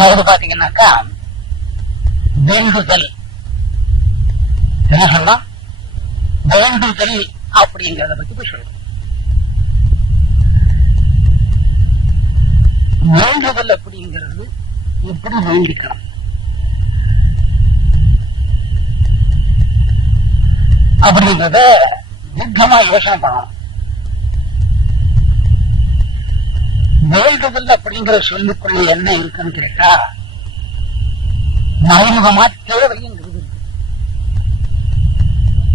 அதாவது பாத்தீங்கன்னாக்கா வேண்டுதல் என்ன சொல்லலாம், வேண்டுதல் அப்படிங்கறத பத்தி சொல்றோம். வேண்டுதல் அப்படிங்கிறது எப்படி வேண்டிக்கணும் அப்படின்றத தீர்க்கமா யோசனை பண்ணணும். வேண்டுதல் அப்படிங்கிற சொல்லுக்குள்ள என்ன இருக்குன்னு கேட்டா மறைமுகமா தேவைங்கிறது இருக்கு.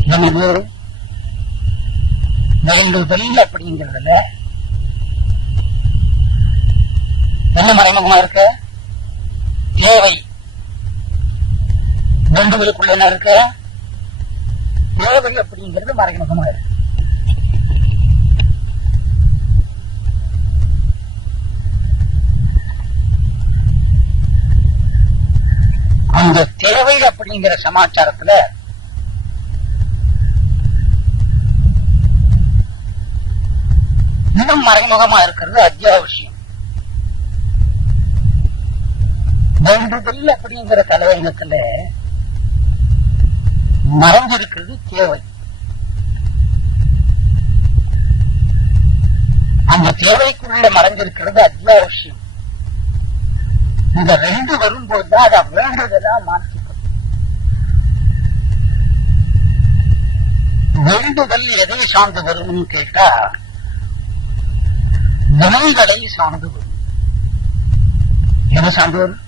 எனவே வேண்டுதல் அப்படிங்கிறதுல என்ன மறைமுகமா இருக்கு? தேவை. வேண்டுதலுக்குள்ள என்ன இருக்கு? தேவை அப்படிங்கிறது மறைமுகமா இருக்கு. அந்த தேவை அப்படிங்கிற சமாச்சாரத்துல இன்னும் மறைமுகமா இருக்கிறது அத்தியாவசியம். வேண்டுதல் அப்படிங்கிற தலைவங்கத்துல மறைஞ்சிருக்கிறது தேவை. அந்த தேவைக்குள்ள மறைஞ்சிருக்கிறது அத்தியாவசியம். இந்த ரெண்டு வரும்போதுதான் அதை வேண்டுதலா மாற்றிக்கும். வேண்டுதல் எதை சார்ந்து வரும்னு கேட்டா வினைகளை சார்ந்து வரும். எதை சார்ந்து வரும்?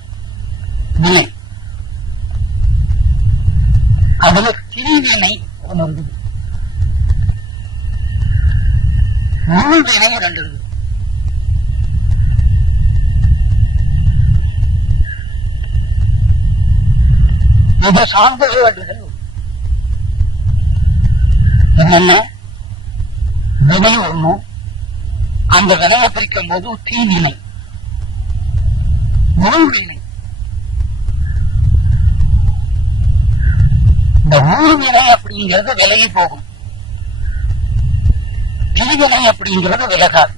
வினை. அதுல தீவினை ஒன்று, உள்வினை ரெண்டு இருக்கு. இதை சார்ந்த வேண்டுதல் என்னென்ன? வினை ஒண்ணு. அந்த வினையை பிரிக்கும் போது தீவினை, உள்வினை. இந்த ஊழ்வினை அப்படிங்கிறது விலகி போகும், தீவினை அப்படிங்கிறது விலகாது.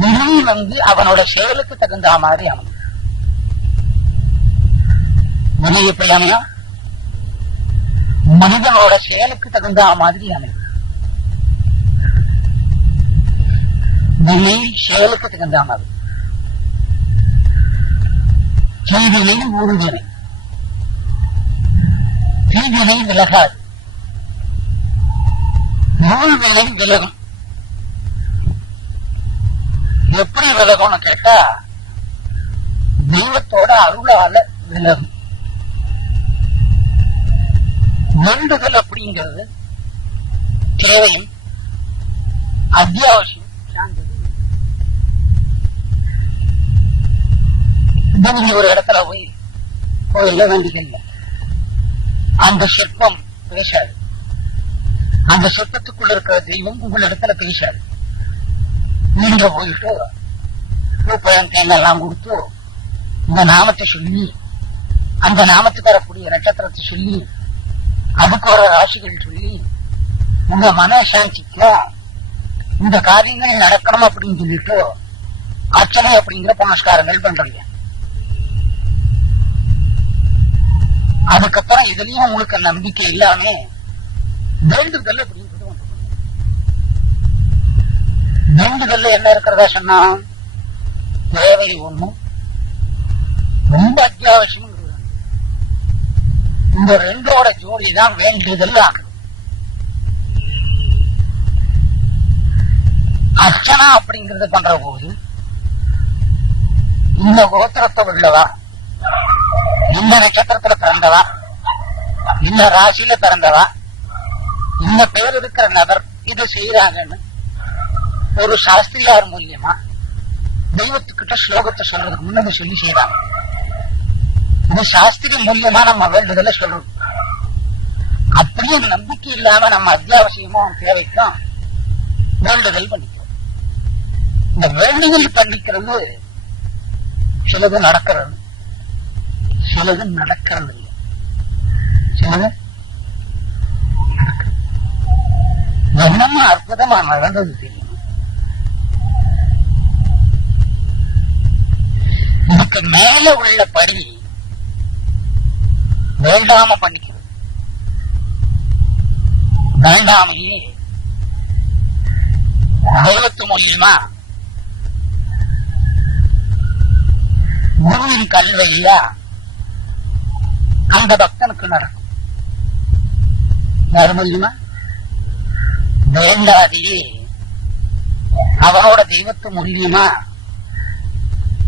வினை அவனோட செயலுக்கு தகுந்த மாதிரி அமையும். வினை எப்படி அமையும்? மனிதனோட செயலுக்கு தகுந்த மாதிரி அமையும். வினை செயலுக்கு தகுந்த மாதிரி. தீவினை ஊழ்வினை. தீவினை விலகாது, ஊழ்வினை விலகும். எப்படி விலகும்னு கேட்டா தெய்வத்தோட அருளால விலகும். வேண்டுதல் அப்படிங்கிறது தேவையும் அத்தியாவசியம் சார்ந்தது. நீங்க ஒரு இடத்துல போய் கோயில்ல வேண்டிக்கல, அந்த சிற்பம் பேசாது. அந்த சிற்பத்துக்குள்ள இருக்கிற தெய்வம் உங்களிடத்துல பேசாது. நீங்க போயிட்டு பூப்பழம் தேங்கெல்லாம் கொடுத்து இந்த நாமத்தை சொல்லி, அந்த நாமத்துக்கு வரக்கூடிய நட்சத்திரத்தை சொல்லி, அதுக்கு வர ராசிகள் சொல்லி, உங்க மன சாந்திக்க இந்த காரியங்கள் நடக்கணும் அப்படின்னு சொல்லிட்டு அர்ச்சனை அப்படிங்கிற புனஸ்காரங்கள் பண்றீங்க. அதுக்கப்புறம் இதுலயும் உங்களுக்கு நம்பிக்கை இல்லாம வேண்டுதல் அப்படிங்கிறது வேண்டுதல்ல என்ன இருக்கிறதா சொன்னா தேவை ஒண்ணும் ரொம்ப அத்தியாவசியம். இந்த ரெண்டோட ஜோடிதான் வேண்டுதல் ஆகுது. அர்ச்சனா அப்படிங்கறது பண்ற போது இந்த கோத்திரத்தை உள்ளவா, இந்த நட்சத்திரத்துல பிறந்தவா, இந்த ராசியில பிறந்தவா, இந்த பேர் இருக்கிற நபர் இதை செய்யறாங்கன்னு ஒரு சாஸ்திரியார் மூலியமா தெய்வத்துக்கிட்ட ஸ்லோகத்தை சொல்றதுக்கு முன்னாடி சொல்லி செய்யறாங்க. இது சாஸ்திரி மூலியமா நம்ம வேண்டுதல சொல்றோம். அப்படியே நம்பிக்கை இல்லாம நம்ம அத்தியாவசியமா தேவைக்கும் வேண்டுதல் பண்ணிக்கிறோம். இந்த வேண்டுதல் பண்ணிக்கிறது சிலது நடக்கிறது, சிலது நடக்கிறது இல்லை. சிலது என்னமா அற்புதமா நடந்தது தெரியும். இதுக்கு மேல உள்ள படி வேண்டாம பண்ணிக்கிறது. வேண்டாமையே தெய்வத்து மூலியமா குருவின் கல்வியா அந்த பக்தனுக்கு நடக்கும். யாரு மூலியமா? வேண்டாதையே அவனோட தெய்வத்து மூலியமா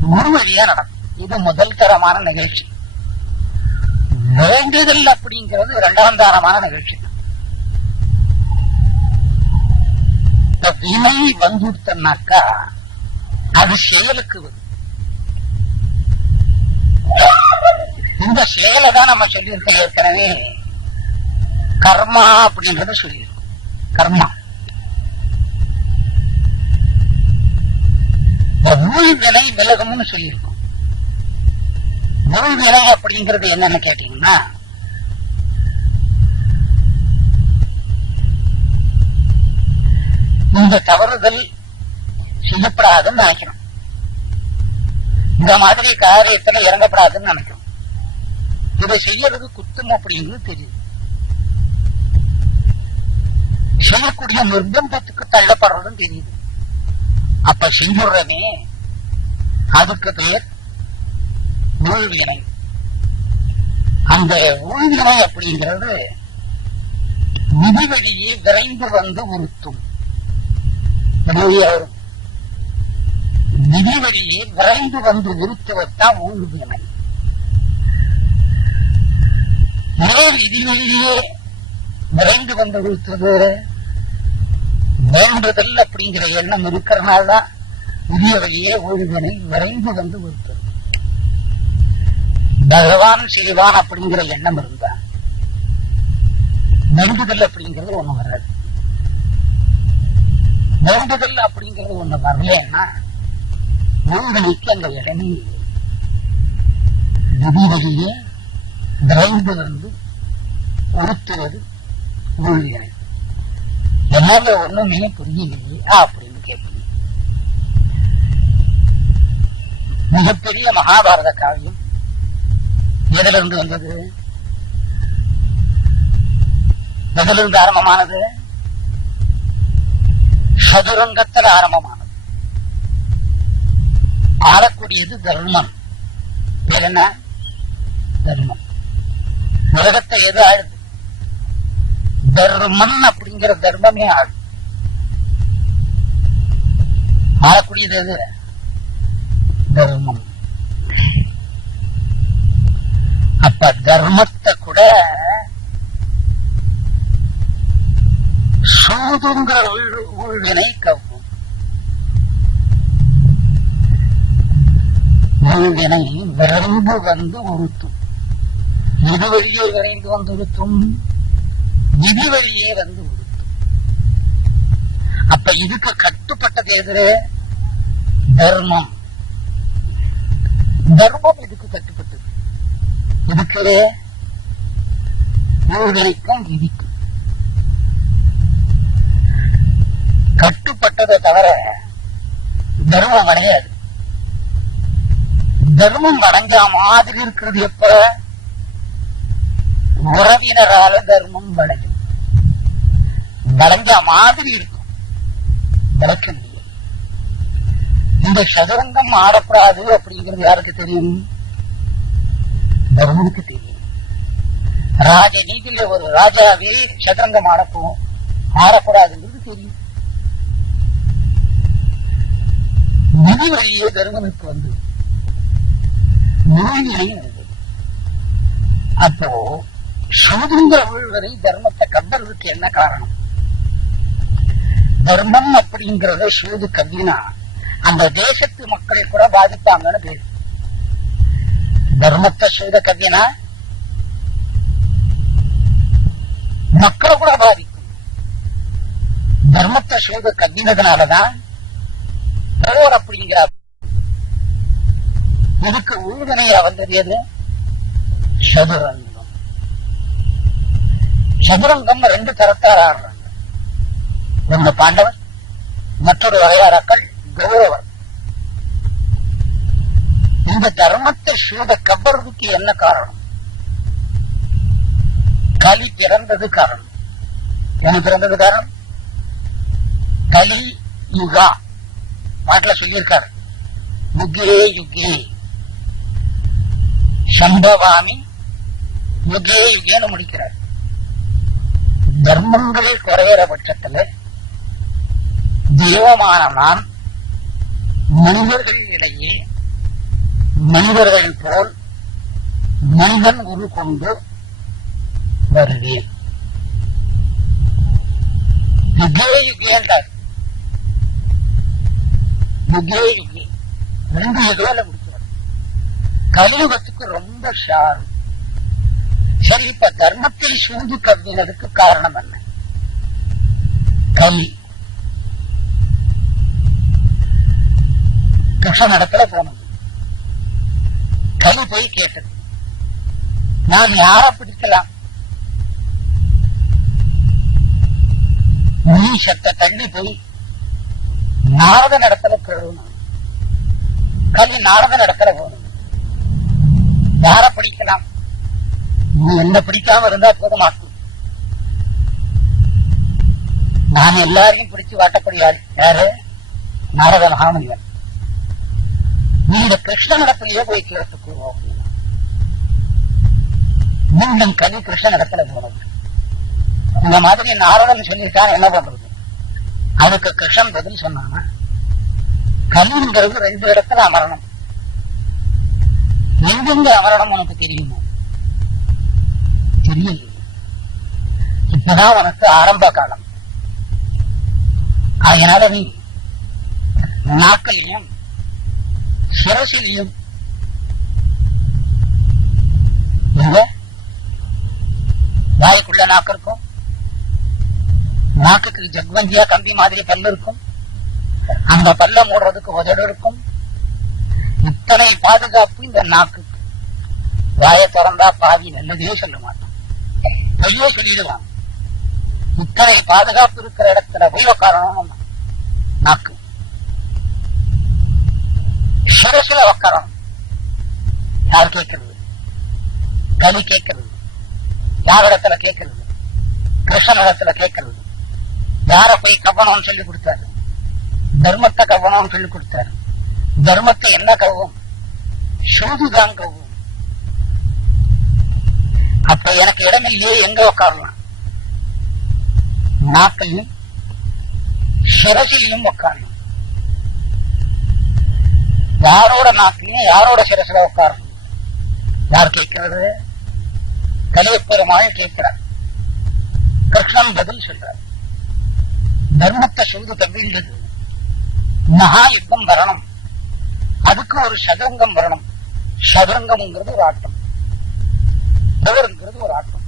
குரு வழியா நடக்கும். இது முதல் தரமான நிகழ்ச்சி. வேண்டுதல் அப்படிங்கிறது இரண்டாம் தரமான நிகழ்ச்சி. வினை வந்துட்டனாக்கா அது செயலுக்கு வரும். இந்த செயலை தான் நம்ம சொல்லியிருக்கோம் ஏற்கனவே. கர்மா அப்படின்றத சொல்லியிருக்கோம். கர்மா ஊழ்வினை விலகும்னு சொல்லியிருக்கோம். ஊழ்வினை அப்படிங்கிறது என்னன்னு கேட்டீங்கன்னா, இந்த தவறுதல் செய்யப்படாதுன்னு நினைக்கிறோம். இந்த மாதிரி காரியத்துல இறங்கப்படாதுன்னு நினைக்கிறோம். இதை செய்யறது குத்தம் அப்படிங்கிறது தெரியுது. செய்யக்கூடிய நிர்பந்தத்துக்கு தள்ளப்படுறதும் தெரியுது. அப்ப செஞ்சுடுறமே அதுக்கு பெயர் ஊழ்வினை. அந்த ஊழ்வினை அப்படிங்கிறது விதி வழியே விரைந்து வந்து உறுத்தும். விதி வழியே விரைந்து வந்து உறுத்துவதுதான் ஊழ்வினை. விதி வழியே விரைந்து வந்து உறுத்துவது வேண்டுதல் அப்படிங்கிற எண்ணம் இருக்கிறனால்தான் விதிய வழியே ஊழ்வினை விரைந்து வந்து உறுத்துவது. பகவான் செய்வான் அப்படிங்கிற எண்ணம் இருந்தா வேண்டுதல் அப்படிங்கிறது ஒண்ணு வராது. வேண்டுதல் அப்படிங்கிறது ஒண்ணு வரலன்னா ஊழ்வினைக்கு அந்த இடமே விதி வழியே விரைந்து வந்து உறுத்துவது ஊழ்வினை. என்னால ஒண்ணுமே புரியலையே அப்படின்னு கேட்பீங்க. மிகப்பெரிய மகாபாரத காவியம் எதுல இருந்து வந்தது? எதிலிருந்து ஆரம்பமானது? சதுரங்கத்தில் ஆரம்பமானது. ஆளக்கூடியது தர்மம். பேர் என்ன? தர்மம். உலகத்தை எது ஆளுது? தர்மம் அப்படிங்கிற தர்மமே ஆளு. ஆளக்கூடியது எது? தர்மம். அப்ப தர்மத்தை கூட சூதுங்கிற ஊழ்வினை கவ்வும். ஊழ்வினை விரைந்து வந்து உறுத்தும். இது வழியே விரைந்து வந்து உறுத்தும், விதி வழியே வந்து உறுத்தும். அப்ப இதுக்கு கட்டுப்பட்டது எதிரே தர்மம். தர்மம் இதுக்கு கட்டுப்பட்டது. இதுக்கு ஊழ்வினைக்கும் விதிக்கும் கட்டுப்பட்டதை தவிர தர்மம் அடையாது. தர்மம் அடைஞ்ச மாதிரி இருக்கிறது எப்ப? உறவினரால தர்மம் வளையும். வளைஞ்ச மாதிரி இருக்கும், விளக்க முடியும். இந்த சதுரங்கம் ஆடப்படாது அப்படிங்கிறது யாருக்கு தெரியும்? தர்மனுக்கு தெரியும். ராஜ நீதியில ஒரு ராஜாவே சதுரங்கம் ஆடக்கூடாதுங்கிறது தெரியும். விதி வழியே தர்மனுக்கு வந்து ஊழ்வினை இருந்தது. அப்போ சூதுங்கிற ஊழ்வரை தர்மத்தை கவ்வறதுக்கு என்ன காரணம்? தர்மம் அப்படிங்கறத சூது கவ்வினா அந்த தேசத்து மக்களை கூட பாதிப்பாங்கன்னு பேரு. தர்மத்தை சூத கவ்வினா மக்களை கூட பாதிக்கும். தர்மத்தை சூத கவ்வினதுனாலதான் போர் அப்படிங்கிற இதுக்கு ஊழ்வினையா வந்தது எது? சதுரங்கம். சதுரங்கம் ரெண்டு தரத்தார் ஆடுறாங்க. ஒன்னு பாண்டவர், மற்றொரு வகையாராக்கள் கௌரவர். இந்த இந்த தர்மத்தை சூத கவ்வறதுக்கு என்ன காரணம்? கலி பிறந்தது காரணம். என்ன பிறந்தது காரணம்? கலி யுகா பாட்டுல சொல்லியிருக்காரு. யுகே யுகே சம்பவாமி யுகே யுகேன்னு முடிக்கிறார். தர்மங்களே குறையிற பட்சத்துல தெய்வமான நான் மனிதர்களிடையே மனிதர்கள் போல் மனிதன் உரு கொண்டு வருவேன். யுகே யுகே என்றார். யுகே யுகே 2 யுகால முடிக்கிறார். கலியுகத்துக்கு ரொம்ப ஷாரு. சரி, இப்ப தர்மத்தை சூழ்ந்து கவ்வினதுக்கு காரணம் என்ன? கலி. கிருஷ்ணன் இடத்துல போனது. கலி போய் கேட்டது, நான் யார பிடிக்கலாம்? நீ சத்த தள்ளி போய் நாரதன் இடத்துல கழுவணும். கலி நாரதன் இடத்துல போகணும். யார பிடிக்கலாம்? நீ என்ன பிடிக்காம இருந்தா போதுமாக்கும். நான் எல்லாரையும் பிடிச்சு வாட்டப்படியாள். யாரு? நாரதன் ஆமனிவன். நீ இந்த கிருஷ்ணனிடத்திலேயே போய் கேட்டுக்கோ. மீண்டும் கலி கிருஷ்ணன் இடத்துல போனது. இந்த மாதிரி நாரதன் சொல்லியிருக்கான், என்ன பண்றது? அதுக்கு கிருஷ்ணன் பதில் சொன்னாங்க, கலிங்கிறது 2 இடத்துல அமரணும். எங்கெங்க அமரணும் உனக்கு தெரியுமோ? தெரியல. இப்பதான் உனக்கு ஆரம்ப காலம். அதனால நீ நாக்கையும் சிரசிலையும் வாய்க்குள்ள நாக்கு இருக்கும். நாக்குக்கு ஜக்வந்தியா கம்பி மாதிரி பல்லு இருக்கும். அந்த பல்ல மூடுறதுக்கு உதடு இருக்கும். இத்தனை பாதுகாப்பு இந்த நாக்குக்கு. வாயை திறந்தா பாதி நல்லதே சொல்ல மாட்டான், பொய்யே சொல்லிடுவான். இத்தனை பாதுகாப்பு இருக்கிற இடத்துல போய் உக்காரணும். நாக்கு சிரசுல உக்காரணும். யார் கேட்கறது? கலி கேட்கறது. யார் இடத்துல கேட்கறது? கிருஷ்ணன் இடத்துல கேட்கறது. யார போய் கவனம்னு சொல்லி கொடுத்தாரு? தர்மத்தை கவனம்னு சொல்லி கொடுத்தாரு. தர்மத்தை என்ன கவ்வும்? சூதுதான் கவ்வும். அப்ப எனக்கு இடமில்லையே, எங்க உட்காரலாம்? நாக்கையும் சிரசிலையும் உட்காரணும். யாரோட நாக்கையும் யாரோட சிரசில உட்காரணும்? யார் கேட்கிறது? கலியப்பெருமாள் கேட்கிறார். கிருஷ்ணன் பதில் சொல்றார். தர்மத்தை சூது தவிர்ந்தது. மகா யுத்தம் வரணும். அதுக்கு ஒரு சதுரங்கம் வரணும். சதுரங்கம்ங்கிறது ஒரு ஆட்டம், போருங்கிறது ஒரு ஆட்டம்.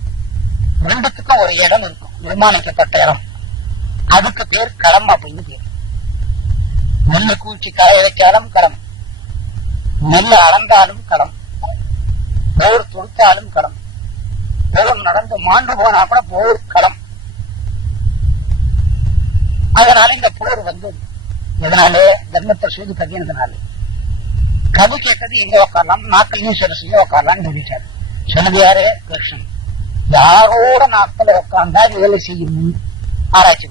2த்துக்கும் ஒரு இடம் இருக்கும், நிர்மாணிக்கப்பட்ட இடம். அதுக்கு பேர் களம் அப்படின்னு பேர். நெல்லு கூச்சி காய வைக்காலும் களம், நெல்லை அளந்தாலும் களம், போர் தொடுத்தாலும் களம், போர் நடந்து மாண்டு போனா கூட போர் களம். அதனால இந்த போர் வந்தது. எதனாலே? தர்மத்தை சூது கவினதுனால. கவி கேட்டது எங்க உட்காரலாம்? நாக்களையும் சிரசிலையும் உட்காரலாம்னு சொல்லிட்டாரு. சொன்னது யாரு? கிருஷ்ணன். யாரோட நாட்கள் உட்கார்ந்தா வேலை செய்யும் ஆராய்ச்சி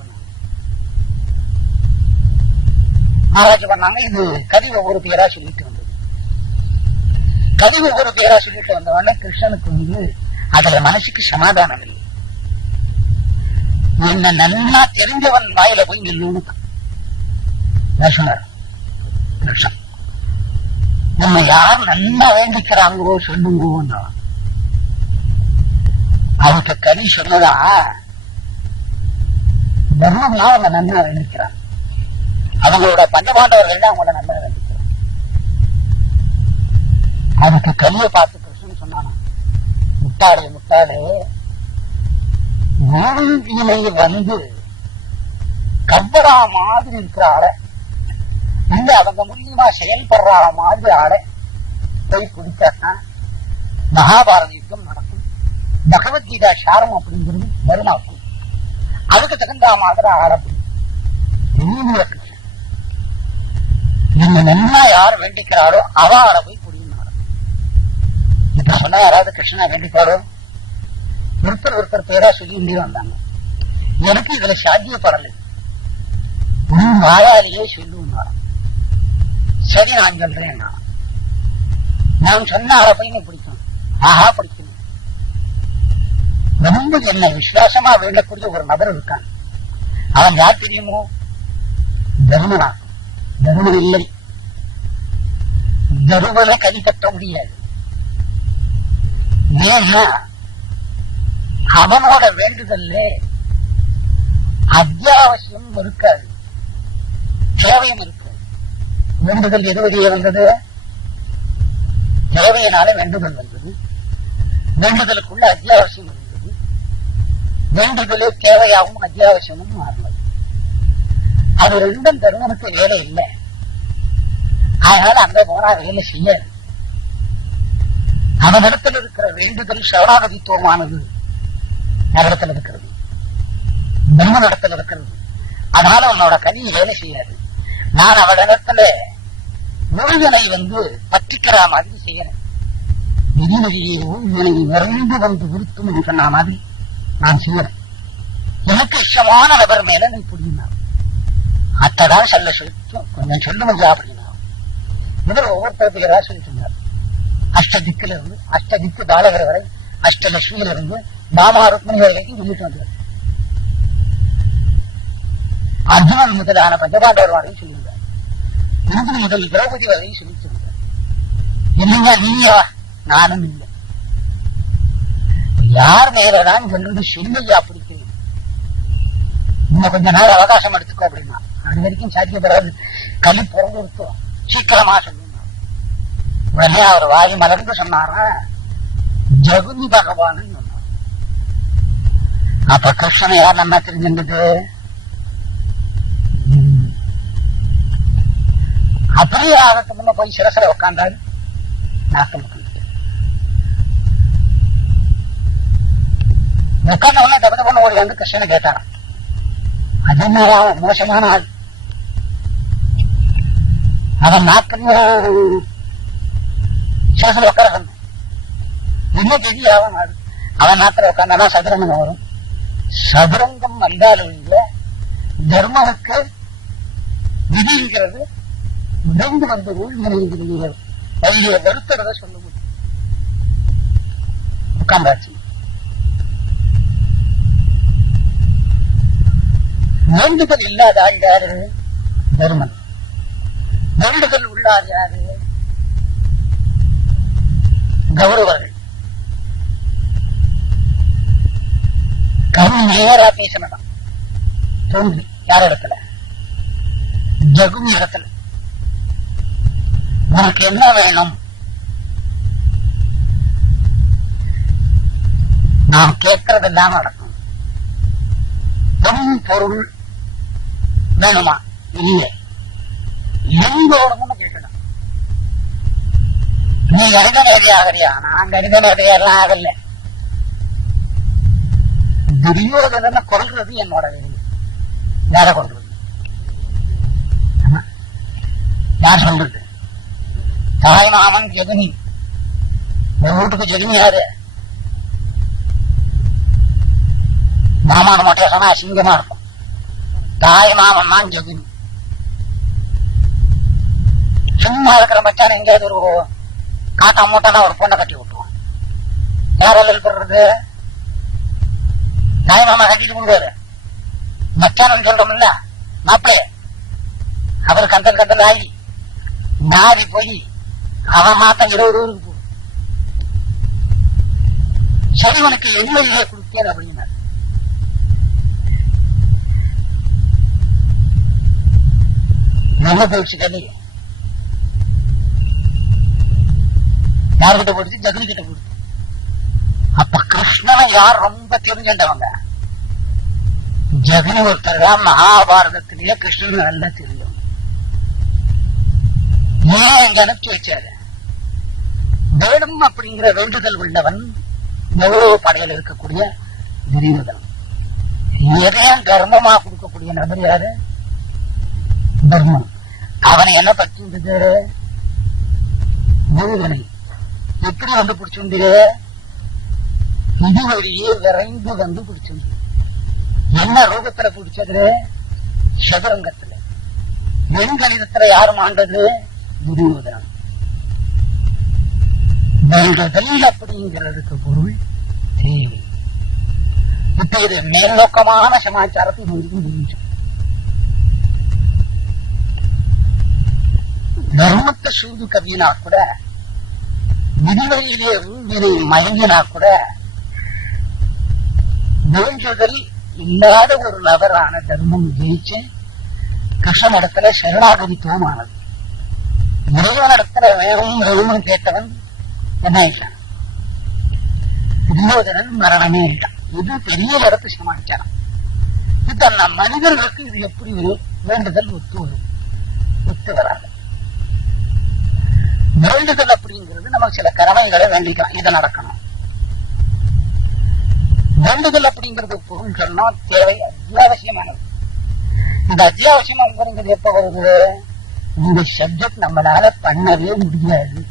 பண்ணாங்க. இது கவி ஒவ்வொரு பேரா சொல்லிட்டு வந்தது. கவி ஒவ்வொரு பேரா சொல்லிட்டு வந்தவொடனே கிருஷ்ணனுக்கு அதுல மனசுக்கு சமாதானம் இல்லை. என்ன நல்லா தெரிஞ்சவன் வாயில போய் நில்லுன்னு சொன்னார் கிருஷ்ணன். நம்ம யார் நல்லா வேண்டிக்கிறாங்களோ சொல்லுங்க. அவருக்கு கனி சொன்னதா தர்மம்னா அவங்க நல்லா வேண்டிக்கிறாங்க. அவங்களோட பஞ்சபாண்டவர்கள் அவங்களோட நல்லா வேண்டிக்கிறாங்க. அதுக்கு கனியை பார்த்து கிருஷ்ணன் சொன்னானா, முட்டாளே முட்டாளே, வீணை வந்து கவ்வரா மாதிரி இருக்கிற ஆளை, இல்ல அவங்க மூலியமா செயல்படுற மாதிரி ஆளை போய் பிடிச்சா மகாபாரத யுத்தம் நடக்கும். பகவத்கீதா சாரம் அப்படிங்கிறது வருமாக்கும். அதுக்கு தகுந்த மாதிரி ஆளை என்ன நல்லா யார் வேண்டிக்கிறாரோ அவ ஆளை போய் பிடிக்கணும். இப்ப சொன்னா யாராவது கிருஷ்ணா வேண்டிப்பாரோ? ஒருத்தர் பேரா சொல்லிட்டே வந்தாங்க. எனக்கு இதுல சாத்தியப்படலை. உன் வாயாலேயே சொல்லுவாங்க. சரி, நான் சொல்றேன். நான் சொன்ன பையனை பிடிக்கும். ஆஹா, பிடிக்கணும். ரொம்ப என்னை விசுவாசமா வேண்டக்கூடிய ஒரு நபர் இருக்கான். அவன் யார் தெரியுமோ? தருமனா. தருமன் இல்லை. தருமனை கை தட்ட முடியாது. ஏன்னா அவனோட வேண்டுதல்ல அத்தியாவசியம் இருக்காது, தேவையும் இருக்காது. வேண்டுதல் எது வழியே வந்தது? தேவையினால வேண்டுதல் வந்தது. வேண்டுதலுக்குள்ள அத்தியாவசியம் இருந்தது. வேண்டுதலே தேவையாகவும் அத்தியாவசியமும் மாறினது. அது ரெண்டும் தருமனுக்கு வேலை இல்லை. அதனால அங்க போனா வேலை செய்யாது. அவனிடத்தில் இருக்கிற வேண்டுதல் சரணாகதித்துவமானது இடத்துல இருக்கிறது, தர்மனிடத்தில் இருக்கிறது. அதனால உன்னோட கல்வி வேலை செய்யாது. நான் அவனிடத்துல முருகனை பற்றிக்கிற மாதிரி செய்யறேன். இவனை நிறைந்து விருத்தும் சொன்ன மாதிரி நான் செய்யறேன். எனக்கு இஷ்டமான நபர் மேல நீ புரியுமா? அத்ததான் சொல்ல சொல்லிட்டு கொஞ்சம் சொல்லுங்க அப்படின்னா இவர் ஒவ்வொருத்தருக்கு ஏதாவது சொல்லி சொன்னார். அஷ்டதிக்குல இருந்து அஷ்டதிக்கு பாலகர் வரை, அஷ்டலட்சுமியில இருந்து பாமா ருக்மணி வரைக்கும் சொல்லிட்டு வந்தார். அர்ஜுனன் முதலான பஞ்சபாண்டவர் வரையும் சொல்லியிருந்தார். இந்து முதல் திரௌபதி வரையும் சொல்லிட்டு வந்தார். இல்லைங்க, நீயா? நானும் இல்லை. யார் மேலதான் சொல்றது? சொல்லையா பிடிக்கிறேன். இன்னும் கொஞ்ச நாள் அவகாசம் எடுத்துக்கோ அப்படின்னா அது வரைக்கும் சாத்தியப்படாது. களி பிறந்து விட்டோம், சீக்கிரமா சொல்லுங்க. உடனே அவர் வாய் மலர்ந்து சொன்னாரா, ஜகுனி பகவான் சொன்னார். அப்ப கிருஷ்ணன் யார் நல்லா தெரிஞ்சிருந்தது? அப்படியே ஆகத்து முன்ன போய் சிரசில உட்கார்ந்தாரு. நாட்டம் உட்கார்ந்த உடனே தபத பண்ண ஒரு வந்து கிருஷ்ணனை கேட்டாராம். அது மோசமான ஆள். அவன் நாட்கள் சிரசில உட்கார சொன்ன என்ன தெரிய அவன் நாட்டில் உட்கார்ந்தானா சதுரங்கம் வரும். சதுரங்கம் வந்தாலும் தர்மனுக்கு விதிங்கிறது விரைந்து வந்தது. வழியை வருத்துறத சொல்ல முடியும். உட்கார்ந்தாச்சு. வேண்டுதல் இல்லாத ஆள் யாரு? தர்மன். வேண்டுதல் உள்ளார் யாரு? கௌரவர்கள். கண் நேரா பேசணும். தோன்றி யார் இடத்துல? ஜகுனி இடத்துல. உனக்கு என்ன வேணும்? நாம் கேட்கறதெல்லாம் நடக்கும். பொன் பொருள் வேணுமா? இல்லை. எங்கோடணும்னு கேட்கணும். நீ கருத நேரையாகிறியா? நான் கருத நேரையெல்லாம் ஆகல. துரியோதனை கொள்றது என்னோட வேலை. யார கொள்றது? யார் சொல்றது? தாய் மாமன் ஜெகனி. ஒரு வீட்டுக்கு ஜெகனி யாரு? மாமான மட்டும் சொன்னா அசிங்கமா இருக்கும். தாய் மாமன் தான் ஜெகனி. சும்மா இருக்கிற மச்சான எங்கேயாவது ஒரு காட்டா மூட்டானா ஒரு பொண்ணை கட்டி விட்டுருவான். யாரால போடுறது? தாய் மாமா கட்டிட்டு கொண்டு மச்சானு சொல்றோம்ல, மாப்பிள்ளை அவர் கண்டல் கண்டல் ஆகி நாரி போய் அவன் மாத்தம் 20 ஊருக்கு போகும். சரி, உனக்கு எண்மையிலே கொடுத்தேன் அப்படின்னா நல்ல போயிடுச்சு. கதை யார்கிட்ட போடுச்சு? ஜகுனி கிட்ட போடுச்சு. அப்ப கிருஷ்ணனை யார் ரொம்ப தெரிஞ்சின்றவங்க? ஜகுனி ஒருத்தர் மகாபாரதத்திலேயே கிருஷ்ணன் நல்லா தெரியும். ஏன் அங்க அனுப்பி வச்சாரு? வேணும் அப்படிங்கிற வேண்டுதல் உள்ளவன் எவ்வளவு படையில் இருக்கக்கூடிய துரியோதனன். எதையும் தர்மமா கொடுக்கக்கூடிய நபர் யாரு? தர்மம். அவனை என்ன பற்றின்றது? முருகனை எப்படி வந்து பிடிச்சுண்டு இதுவழியே விரைந்து வந்து பிடிச்சுண்டு. என்ன ரூபத்துல பிடிச்சது? சதுரங்கத்துல. வெண்கணிதத்துல யாரும் ஆண்டது? துரியோதனன். வெல்லுதல் அப்படிங்கிறதுக்கு பொருள் தேவை. இப்ப இது மேலோக்கமான சமாச்சாரத்தை புரிஞ்சு தர்மத்தை சூது கவியினா கூட, விதிவெளியிலே ரூபினை மயங்கினா கூட, வேண்டுதல் இல்லாத ஒரு நபரான தர்மம் ஜெயிச்சு கிருஷ்ணனிடத்துல சரணாகதித்துவமானது. இறைவனிடத்துல வேணும் கேட்டவன் என்ன ஆயிட்டான்? துரியோதனன் மரணமே ஆயிட்டான். இது பெரிய இடத்து சமாச்சாரம். இது நம் மனிதர்களுக்கு இது எப்படி வேண்டுதல் ஒத்து வரும்? ஒத்து வராது. வேண்டுதல் அப்படிங்கிறது நமக்கு சில கடமைகளை வேண்டிக்கலாம், இதை நடக்கணும். வேண்டுதல் அப்படிங்கிறது பொருள் சொன்னா தேவை, அத்தியாவசியமானது. இந்த அத்தியாவசியமானது எப்ப வருது? இந்த சப்ஜெக்ட் நம்மளால பண்ணவே முடியாது.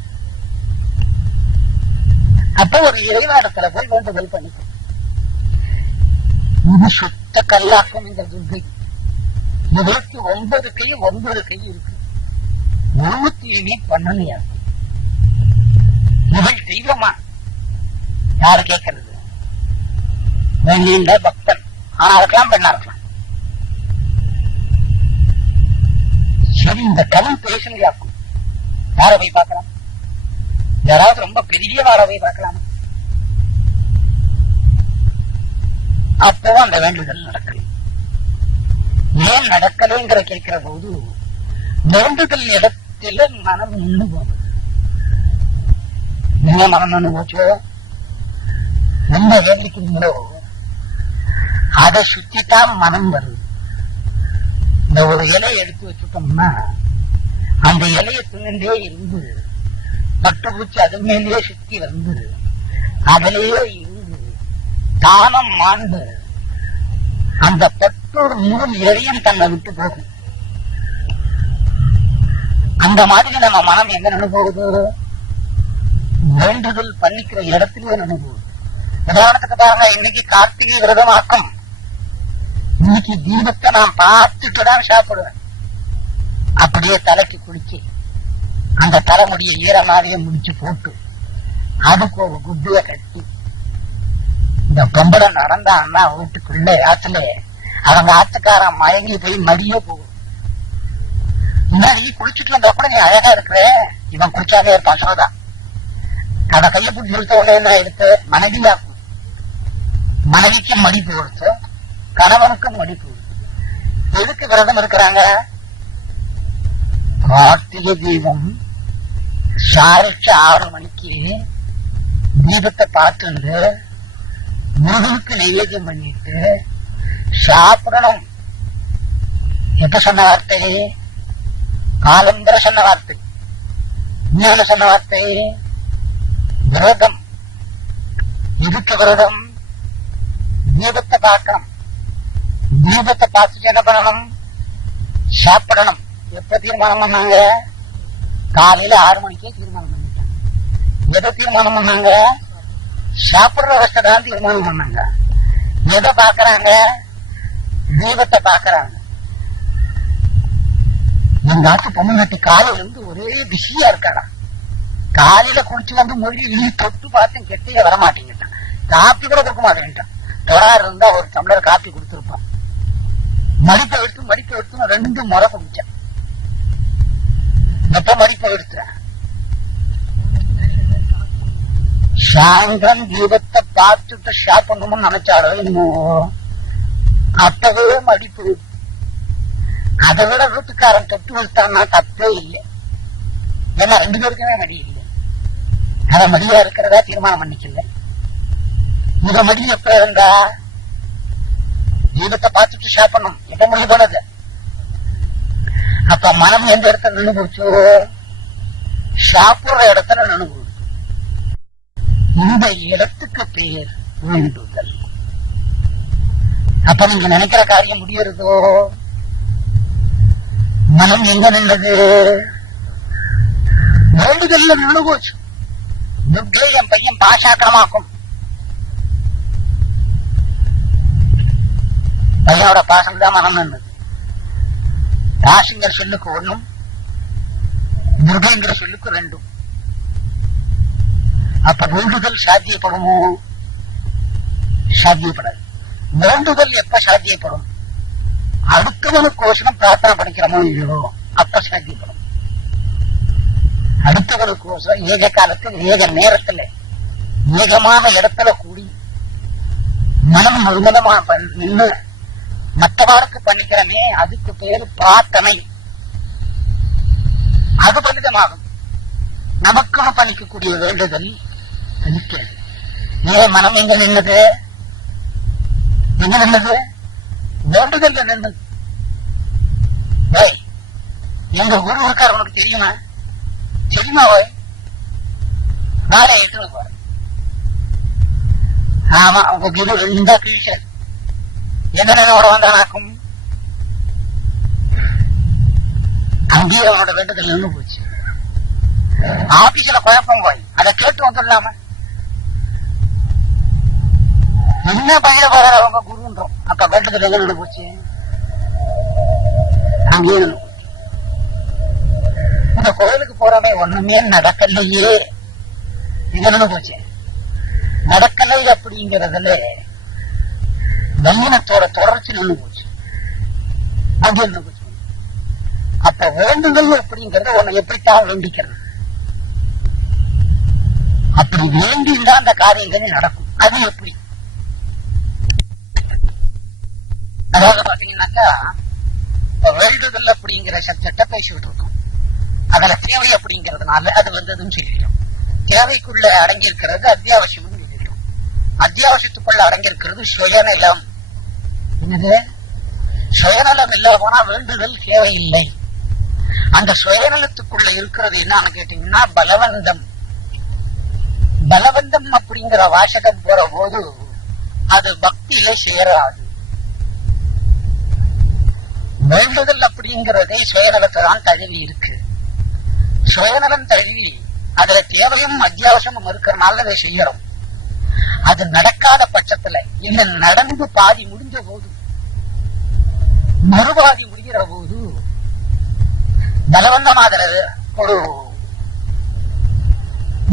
அப்ப ஒரு இறைவாடத்துல போய் வேண்டுதல் பண்ணிக்கும். இது சுத்த கல்லாக்கும். இந்த துர்கை இதற்கு 9 கை 9 கை இருக்கு. ஒழுங்கத்தையுமே பண்ணலையா? இவள் தெய்வமா? யாரு கேட்கறது? வேண்டிய பக்தன். ஆனா இருக்கலாம், பெண்ணா இருக்கலாம். சரி, இந்த கலம் பேசலையாக்கும். யார போய் பார்க்கலாம்? யாராவது ரொம்ப பெரிய வாழ போய் பார்க்கலாம். அப்போ அந்த வேண்டுதல் நடக்கல. ஏன் நடக்கலைங்கிற கேட்கிற போது, வேண்டுதல் இடத்துல மனம் நின்று போகுது. நீங்க மனம் நின்று போச்சோ, என்ன வேண்டிக்கிறீங்களோ அதை சுத்தித்தான் மனம் வருது. இந்த ஒரு இலையை எடுத்து வச்சுட்டோம்னா அந்த இலையை துணிந்தே இருந்து பட்டு பூச்சி அது மேலேயே சுத்தி வந்து அதிலேயே இருந்து தானம் மாண்டு அந்த பட்டோடு முழு இலையும் தன்னை விட்டு போகும். அந்த மாதிரி நம்ம மனம் எங்க நின்று போகுது? வேண்டுதல் பண்ணிக்கிற இடத்திலே நின்று போகுது. உதாரணத்துக்கு பாருங்க, இன்னைக்கு கார்த்திகை விரதமாக்கும். இன்னைக்கு தீபத்தை நான் பார்த்துட்டுதான் சாப்பிடுவேன். அப்படியே தலைக்கு குளிச்சு அந்த தலைமுடியை ஈரமாவே முடிச்சு போட்டு அதுக்கு ஒரு குட்டிய கட்டி இந்த பொம்பளை நடந்தான்னா வீட்டுக்குள்ள ஆத்துல அவங்க ஆத்துக்காரன் மயங்கி போய் மடியே போகும். முன்னாடி குளிச்சுட்டு வந்தா கூட நீ அழகா இருக்கிற, இவன் குளிச்சாவே இருப்பான். சோதா அதை கையை பிடிச்சி இழுத்த உடனே என்ன எடுத்து மனைவியாக்கும். மனைவிக்கு மடிப்பு கொடுத்து கணவனுக்கும் மடிப்பு கொடுத்து எதுக்கு விரதம் இருக்கிறாங்க? கார்த்திகை தீபம் சாரிச்சு 6 மணிக்கு தீபத்தை பார்த்துட்டு முருகனுக்கு நைவேத்தியம் பண்ணிட்டு சாப்பிடணும். எப்ப சொன்ன வார்த்தை? காலம்பர சொன்ன வார்த்தை. இன்னொன்னு சொன்ன வார்த்தை விரதம். எதுக்கு விரதம்? தீபத்தை பார்க்கணும். தீபத்தை பார்த்துட்டு என்ன பண்ணணும்? சாப்பிடணும். எப்ப தீர்மானம் பண்ணாங்க? காலையில 6 மணிக்கே தீர்மானம் பண்ணிட்டாங்க. எதை தீர்மானம் பண்ணாங்க? சாப்பிடுற வசதான் தீர்மானம் பண்ணாங்க. எதை பாக்குறாங்க? தீபத்தை பாக்குறாங்க. எங்க ஆட்டு பொண்ணு காலையில இருந்து ஒரே பிஸியா இருக்காடா. காலையில குடிச்சு வந்து மொழி இழி தொட்டு பார்த்து கெட்டையே வரமாட்டேங்கிட்டான். காப்பி கூட கொடுக்க மாட்டேன்ட்டான். தொடர் இருந்தா ஒரு டம்ளர் காப்பி கொடுத்துருப்பான். மடிப்பை எடுத்து 2 முறை குடிச்சான். எப்ப மடிப்பை எடுத்துற? சாயந்தரம் தீபத்தை பார்த்துட்டு சாப்பிடணும்னு நினைச்சாலோ இன்னும் அப்பவே மடிப்பு. அதை விட வீட்டுக்காரன் தொட்டு வச்சான்னா தப்பே இல்லை. ஏன்னா 2 பேருக்குமே மடி இல்லை. அத மடியா இருக்கிறதா தீர்மானம் பண்ணிக்கல. இத மடி எப்ப இருந்தா தீபத்தை பார்த்துட்டு சாப்பிடணும். எப்ப முடிவு போனது? அப்ப மனம் எந்த இடத்துல நின்று போச்சோ? சாப்பிடுற இடத்துல நின்று போச்சு. இந்த இடத்துக்கு பெயர் வேண்டுதல். அப்ப நீங்க நினைக்கிற காரியம் முடியறதோ? மனம் எங்க நின்றது? வேண்டுதல்ல நின்று போச்சு. துர்கை என் பையன் பாஷாக்கிரமாக்கும். பையனோட பாசம் தான் மனம் நின்றது. ராசிங்கிற சொல்லுக்கு ஒண்ணும், துர்கைங்கிற சொல்லுக்கு ரெண்டும். அப்ப வேண்டுதல் சாத்தியப்படுமோ? சாத்தியப்படாது. வேண்டுதல் எப்ப சாத்தியப்படும்? அடுத்தவனுக்கோசரம் பிரார்த்தனை பண்ணிக்கிறோமோ இல்லையோ அப்ப சாத்தியப்படும். அடுத்தவனுக்கோசரம் ஏக காலத்தில் ஏக நேரத்துல ஏகமான இடத்துல கூடி மனம் முழுமதமா நின்று மற்றவாளுக்கு பண்ணிக்கிறமே அதுக்கு பேரு பிரார்த்தனை. அது பலிதமாகும். நமக்கும் பண்ணிக்கக்கூடிய வேண்டுதல் பலிக்காது. ஏன் மனம் எங்க நின்னது? எங்க நின்னது? வேண்டுதல் நின்னது. எங்க குரு இருக்கார் உனக்கு தெரியுமா? தெரியுமா? ஓய் நாளை எடுத்து ஆமா உங்க குரு இந்த கிழிச்சல் என்ன நினைவோட வந்தானாக்கும். அங்கேயே அவனோட வேண்டுதல் நின்று போச்சு. ஆபீஸ்ல குழப்பம் போய் அதை கேட்டு வந்துடலாம என்ன பயிர போற அவங்க குருன்றோம். அப்ப வேண்டுதல் எங்க நின்று போச்சு? அங்கேயே நின்று போச்சு. இந்த கோயிலுக்கு போறவே ஒண்ணுமே நடக்கலையே, இது நின்று போச்சு. நடக்கலை அப்படிங்கிறதுல வெள்ளினத்தோட தொடர்ச்சி நின்று போச்சு. அங்கே நின்று போச்சு. அப்ப வேண்டுதல் அப்படிங்கறத உன்னை எப்படித்தான் வேண்டிக்கிறது? அப்படி வேண்டிதான் அந்த காரியங்கள் நடக்கும். அது எப்படி? அதாவது பாத்தீங்கன்னாக்கா வேண்டுதல் அப்படிங்கிற சப்ஜெக்ட பேசிட்டு இருக்கோம். அதுல தேவை அப்படிங்கறதுனால அது வந்ததுன்னு சொல்லிட்டோம். தேவைக்குள்ள அடங்கி இருக்கிறது அத்தியாவசியம் சொல்லிட்டோம். அத்தியாவசியத்துக்குள்ள அடங்கி இருக்கிறது சுயநலம். என்னது? சுயநலம் இல்ல போனா வேண்டுதல் தேவையில்லை. அந்த சுயநலத்துக்குள்ள இருக்கிறது என்னன்னு கேட்டீங்கன்னா பலவந்தம். பலவந்தம் அப்படிங்கிற வாசகம் போற போது அது பக்தியில சேராது. வேண்டுதல் அப்படிங்கிறதே சுயநலத்தை தான் தழுவி இருக்கு. சுயநலம் தழுவி அதுல தேவையும் அத்தியாவசியமும் இருக்கிறனால அதை செய்யறோம். அது நடக்காத பட்சத்துல என்ன நடந்து பாதி முடிஞ்ச போது மறுபாதி முடிகிற போது பலவந்தமாக ஒரு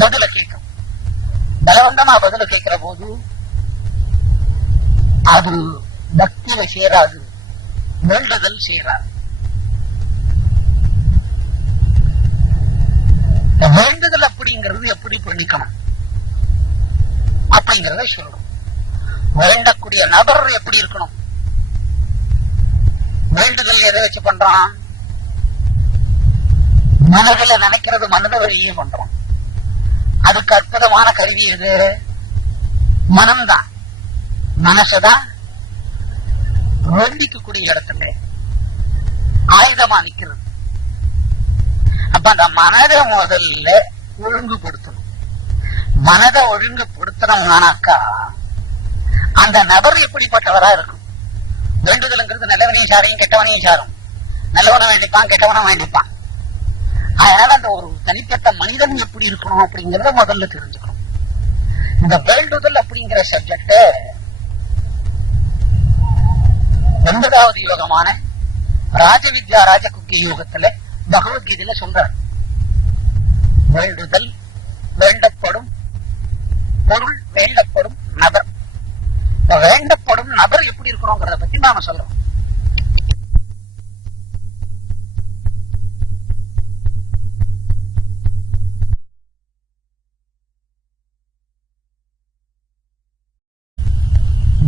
பதில கேட்கும். பலவந்தமா பதில கேட்கிற போது அது பக்தியில சேராது, வேண்டுதல் சேராது. வேண்டுதல் அப்படிங்கிறது எப்படி பண்ணிக்கணும் அப்படிங்கறத சொல்றோம். வேண்டக்கூடிய நபர் எப்படி இருக்கணும்? வேண்டுதல் எதை வச்சு பண்றான்? மனதில நினைக்கிறது மனத வழியே பண்றோம். அதுக்கு அற்புதமான கருவி எது? மனம்தான். மனசுதான் வேண்டிக்கக்கூடிய இடத்துல ஆயுதமா நிக்கிறது. அப்ப அந்த மனதை முதல்ல ஒழுங்குபடுத்தணும். மனதை ஒழுங்குபடுத்தணும்னாக்கா அந்த நபர் எப்படிப்பட்டவரா இருக்கும்? வேண்டுதல்ங்கிறது நல்லவனையும் சாரையும் கெட்டவனையும் சாரும். நல்லவனை வேண்டிப்பான், கெட்டவனை வேண்டிப்பான். அதனால அந்த ஒரு தனிப்பட்ட மனிதன் எப்படி இருக்கணும் அப்படிங்கறத முதல்ல தெரிஞ்சுக்கணும். இந்த வேண்டுதல் அப்படிங்கிற சப்ஜெக்ட 9வது யோகமான ராஜவித்யா ராஜகுக்கிய யோகத்துல பகவத்கீதையில சொல்றார். வேண்டுதல், வேண்டப்படும் பொருள், வேண்டப்படும் நபர். வேண்டப்படும் நபர் எப்படி இருக்கணும்ங்கிறத பத்தி நாம சொல்றோம்.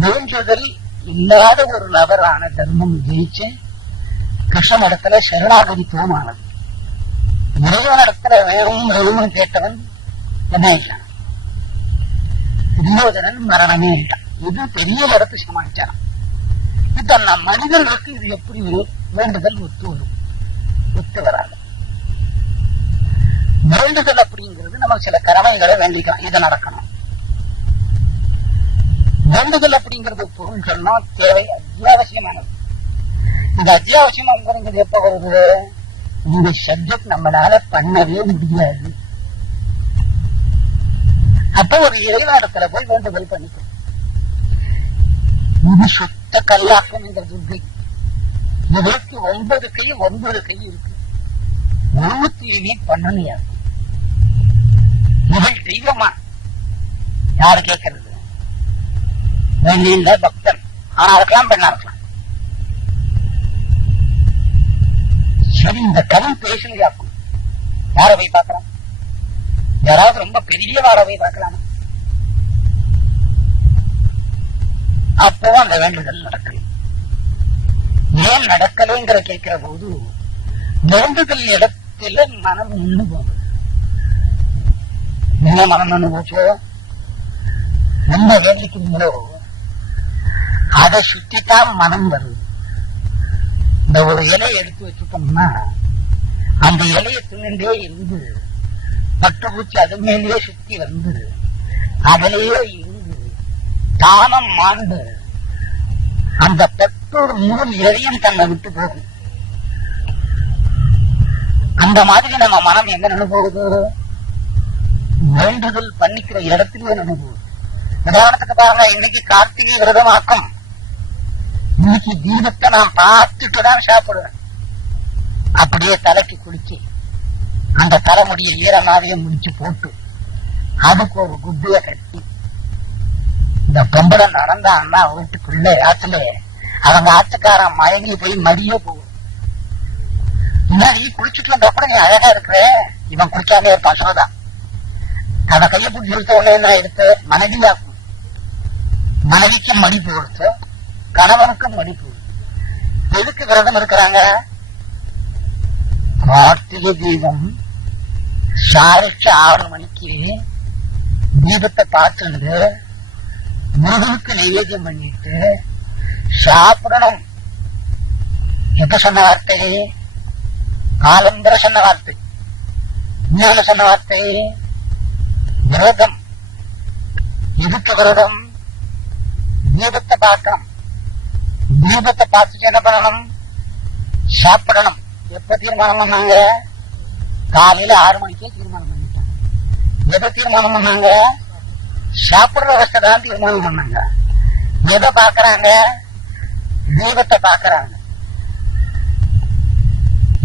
வேண்டுதல் இல்லாத ஒரு நபரான தர்மம் ஜெயிச்சு கிருஷ்ணனிடத்துல சரணாகதித்துவமானது. இறைவனிடத்துல வேறும் வெறும் கேட்டவன் என்ன ஆயிட்டான்? துரியோதனன் மரணமே ஆயிட்டான். இது பெரிய இடத்து சமாளிச்சான். இப்ப நம் மனிதர்களுக்கு இது எப்படி வேண்டுதல் ஒத்து வரும்? ஒத்து வராது. வேண்டுதல் அப்படிங்கிறது நம்ம சில கடமைகளை வேண்டிக்கலாம், இது நடக்கணும். வேண்டுதல் அப்படிங்கிறது பொருள் சொன்னா தேவை, அத்தியாவசியமானது. இந்த அத்தியாவசியமானது எப்ப வருது? இந்த சப்ஜெக்ட் நம்மளால பண்ணவே முடியாது. அப்ப ஒரு இறைவாடத்துல போய் வேண்டுதல் பண்ணிக்கும். இது சுத்த கல்லாக்கம். இந்த துர்கை இதற்கு 9 கை 9 கை இருக்கு. உருவத்திலேயே பண்ணலையா? இவள் தெய்வமா? யாரு கேட்கறது? வேண்டிய பக்தன். ஆனா இருக்கலாம், பெண்ணா இருக்கலாம். சரி, இந்த கதை பேசலையாக்கும். யார போய் பார்க்கலாம்? யாராவது ரொம்ப பெரிய வார போய் பார்க்கலாமா? அப்போ அந்த வேண்டுதல் நடக்கல. ஏன் நடக்கலைங்கிற கேட்கிற போது வேண்டுதல் இடத்துல மனம் நின்று போகுது. என்ன மனம் நின்று போச்சோ? என்ன வேண்டிக்கிறீங்களோ அதை சுத்தித்தான் மனம் வருது. இந்த ஒரு இலையை எடுத்து வச்சுட்டோம்னா அந்த இலையை தின்னே இருந்து பட்டுப்பூச்சி அது மேலேயே சுத்தி வந்து அதிலேயே இருந்து தானம் மாண்டு அந்த பெற்றோர் முழு இலையும் தன்னை விட்டு போகும். அந்த மாதிரி நம்ம மனம் எங்க நின்று போகுது? வேண்டுதல் பண்ணிக்கிற இடத்திலே நின்று போகுது. உதாரணத்துக்கு பாருங்க, இன்னைக்கு கார்த்திகை விரதமாக்கும். இன்னைக்கு தீபத்தை நான் பார்த்துட்டுதான் சாப்பிடுவேன். அப்படியே தலைக்கு குளிச்சு அந்த தலைமுடியை ஈரமாவே முடிச்சு போட்டு அதுக்கு ஒரு குட்டிய கட்டி இந்த பொம்பளை நடந்தான்னா வீட்டுக்குள்ள ஆத்துல அவங்க ஆத்துக்காரன் மயங்கி போய் மடியே போகும். முன்னாடி குளிச்சுட்டு வந்த அப்புறம் நீ அழகா இருக்கிற, இவன் குளிக்காமே இருப்பான். சொல்லுதான் தன்னை கையை பிடிச்சி எடுத்த உடனே என்ன எடுத்து மனைவியாக்கும். மனைவிக்கும் மடிப்பு கொடுத்து கணவனுக்கும் மடிப்பு. எதுக்கு விரதம் இருக்கிறாங்க? கார்த்திகை தீபம் சாரிச்சு 6 மணிக்கு தீபத்தை பார்த்துட்டு முருகனுக்கு நைவேத்தியம் பண்ணிட்டு சாப்பிடணும். எப்ப சொன்ன வார்த்தை? காலம்பர சொன்ன வார்த்தை. இன்னொரு சொன்ன வார்த்தை விரதம். எதுக்கு விரதம்? தீபத்தை பார்க்கணும். தீபத்தை பார்த்துட்டு என்ன பண்ணணும்? சாப்பிடணும். எப்ப தீர்மானம் பண்ணாங்க? காலையில 6 மணிக்கே தீர்மானம் பண்ணிட்டாங்க. எதை தீர்மானம் பண்ணாங்க? சாப்பிடுற அவஸ்தை தான் தீர்மானம் பண்ணாங்க. எதை பாக்குறாங்க? தீபத்தை பாக்குறாங்க.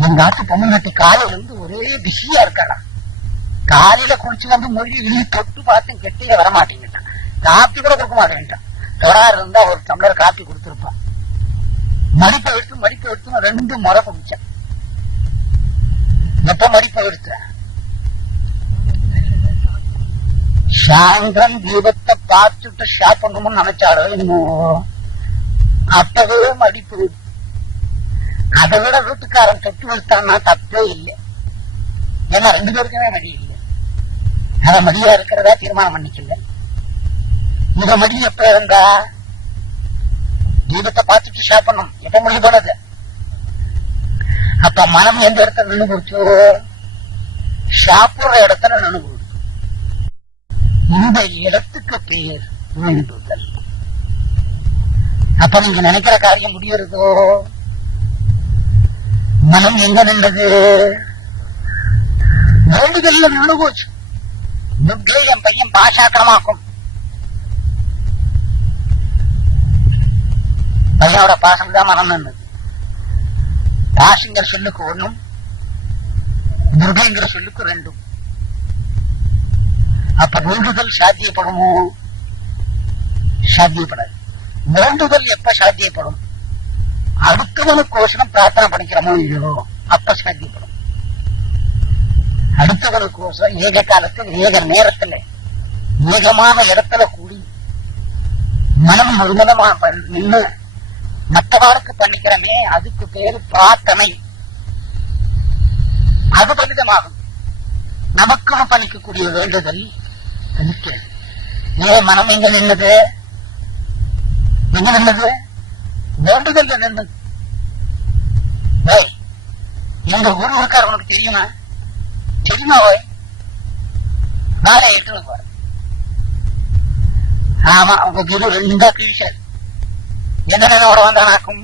எங்க ஆட்டு பொண்ணு காலையில இருந்து ஒரே பிஸியா இருக்காடா. காலையில குளிச்சு வந்து மொழி இழி தொட்டு பார்த்து கெட்டிய வரமாட்டேங்கிட்டான். காப்பி கூட கொடுக்க மாட்டேன்ட்டான். தொடராறு இருந்தா ஒரு டம்ளர் காப்பி கொடுத்துருப்பான். மடிப்பை எடுத்து 2 முறை குடிச்சேன். எப்ப மடிப்பை எடுத்த? சாயந்தரம் தீபத்தை பார்த்துட்டு சாப்பிடணும்னு நினைச்சாலோ இன்னும் அப்பவே மடிப்பு. அதை விட வீட்டுக்காரன் தொட்டு வச்சான்னா தப்பே இல்லை. ஏன்னா 2 பேருக்குமே மடி இல்லை. அத மடியா இருக்கிறதா தீர்மானம் பண்ணிக்கல. இந்த மடி எப்ப இருந்தா? தீபத்தை பார்த்துட்டு சாப்பிடணும். எப்ப மொழி போனது? அப்ப மனம் எந்த இடத்துல நின்று போச்சு? சாப்பிடுற இடத்துல நின்று போச்சு. இந்த இடத்துக்கு பெயர் வேண்டுதல். அப்ப நீங்க நினைக்கிற காரியம் முடியறதோ? மனம் எங்க நின்றது? வேண்டுதல்ல நின்று போச்சு. துர்கை என் பையன் பாசாக்கிரமாக்கும். பையனோட பாசம் தான் மனம் நின்றது. பாசுங்கிற சொல்லுக்கு 1, துர்கைங்கிற சொல்லுக்கு 2. அப்ப வேண்டுதல் சாத்தியப்படுமோ? சாத்தியப்படாது. வேண்டுதல் எப்ப சாத்தியப்படும்? அடுத்தவனுக்கோசரம் பிரார்த்தனை பண்ணிக்கிறோமோ இல்லையோ அப்ப சாத்தியப்படும். அடுத்தவனுக்கோசரம் ஏக காலத்தில் ஏக நேரத்துல ஏகமான இடத்துல கூடி மனம் முழுமதமா நின்று மற்றவர்களுக்கு பண்ணிக்கிறமே அதுக்கு பேரு பிரார்த்தனை. அது பலிதமாகும். நமக்கு பண்ணிக்கக்கூடிய வேண்டுதல் பலிக்கிறது. ஏன் மனம் எங்க நின்னது? எங்க நின்னது? வேண்டுதல் நின்னது. எங்க ஊரு இருக்கார் உனக்கு தெரியுமா? தெரியுமா? ஓய் நாளை 8 போற. ஆமா, உங்க குரு 2 கிழிச்சார். என்ன நினைவோட வந்தானாக்கும்?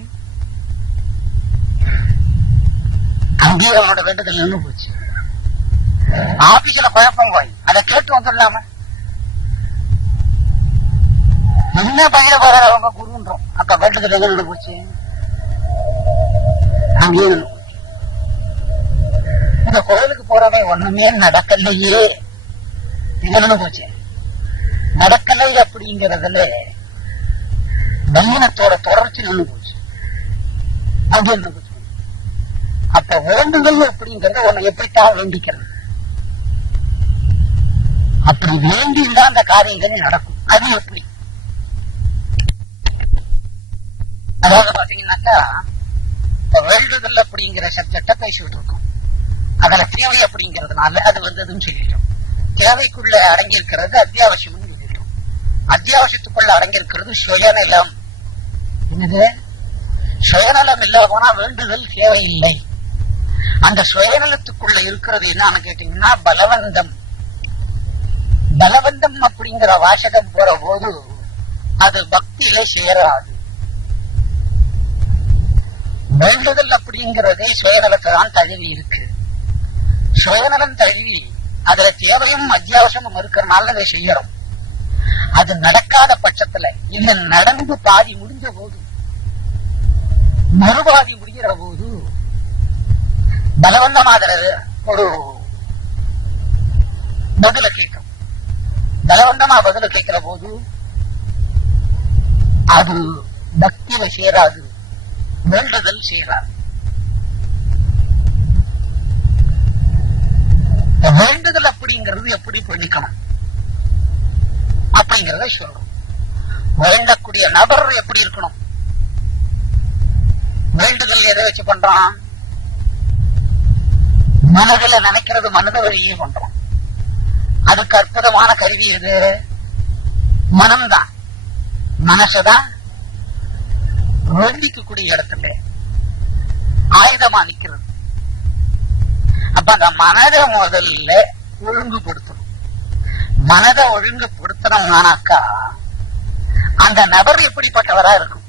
அங்கேயே அவனோட வேண்டுதல் நின்று போச்சு. ஆபீஸ்ல குழப்பம் போய் அதை கேட்டு வந்துடலாம? என்ன பையன் போற அவங்க குருன்றோம். அப்ப வேண்டுதல் எங்க நின்று போச்சு? அங்கேயே நின்று போச்சு. இந்த கோயிலுக்கு போறவன் ஒண்ணுமே நடக்கலையே, எங்க நின்று போச்சு? நடக்கலை அப்படிங்கறதுல பலவீனத்தோட தொடர்ச்சி நின்று போச்சு. அது நின்று போச்சு. அப்ப வேண்டுதல் அப்படிங்கறத உன்னை எப்படித்தான் வேண்டிக்கிறது? அப்படி வேண்டிதான் அந்த காரியங்கள் நடக்கும். அது எப்படி? அதாவது பாத்தீங்கன்னாக்கா, வேண்டுதல் அப்படிங்கிற சப்ஜெக்ட பேசிட்டு இருக்கோம். அதுல தேவை அப்படிங்கிறதுனால அது வந்ததுன்னு சொல்லிட்டோம். தேவைக்குள்ள அடங்கி இருக்கிறது அத்தியாவசியம் சொல்லிட்டோம். அத்தியாவசியத்துக்குள்ள அடங்கி இருக்கிறது சுயநலம். என்னது? சுயநலம் இல்ல போனா வேண்டுதல் தேவையில்லை. அந்த சுயநலத்துக்குள்ள இருக்கிறது என்னன்னு கேட்டீங்கன்னா பலவந்தம். பலவந்தம் அப்படிங்கிற வாசகம் போற போது அது பக்தியில சேராது. வேண்டுதல் அப்படிங்கிறதே சுயநலத்தை தான் தழுவி இருக்கு. சுயநலம் தழுவி அதுல தேவையும் அத்தியாவசியமும் இருக்கிறனால அதை செய்யறோம். அது நடக்காத பட்சத்துல இல்ல நடந்து பாதி முடிஞ்ச போது மறுபாதி முடிகிற போது பலவந்தமாகிறது ஒரு பதில கேட்கும். பலவந்தமா பதில கேட்கிற போது அது பக்தியில சேராது, வேண்டுதல் சேராது. வேண்டுதல் அப்படிங்கிறது எப்படி பண்ணிக்கணும் அப்படிங்கறத சொல்றோம். வேண்டக்கூடிய நபர் எப்படி இருக்கணும்? வேண்டுதல் எதை வச்சு பண்றான்? மனதில் நினைக்கிறது மனத வழியே பண்றோம். அதுக்கு அற்புதமான கருவி எது? மனம்தான். மனசுதான் வேண்டிக்கக்கூடிய இடத்துல ஆயுதமா நிக்கிறது. அப்ப அந்த மனதை முதல்ல ஒழுங்குபடுத்தணும். மனதை ஒழுங்குபடுத்தணும்னாக்கா அந்த நபர் எப்படிப்பட்டவரா இருக்கும்?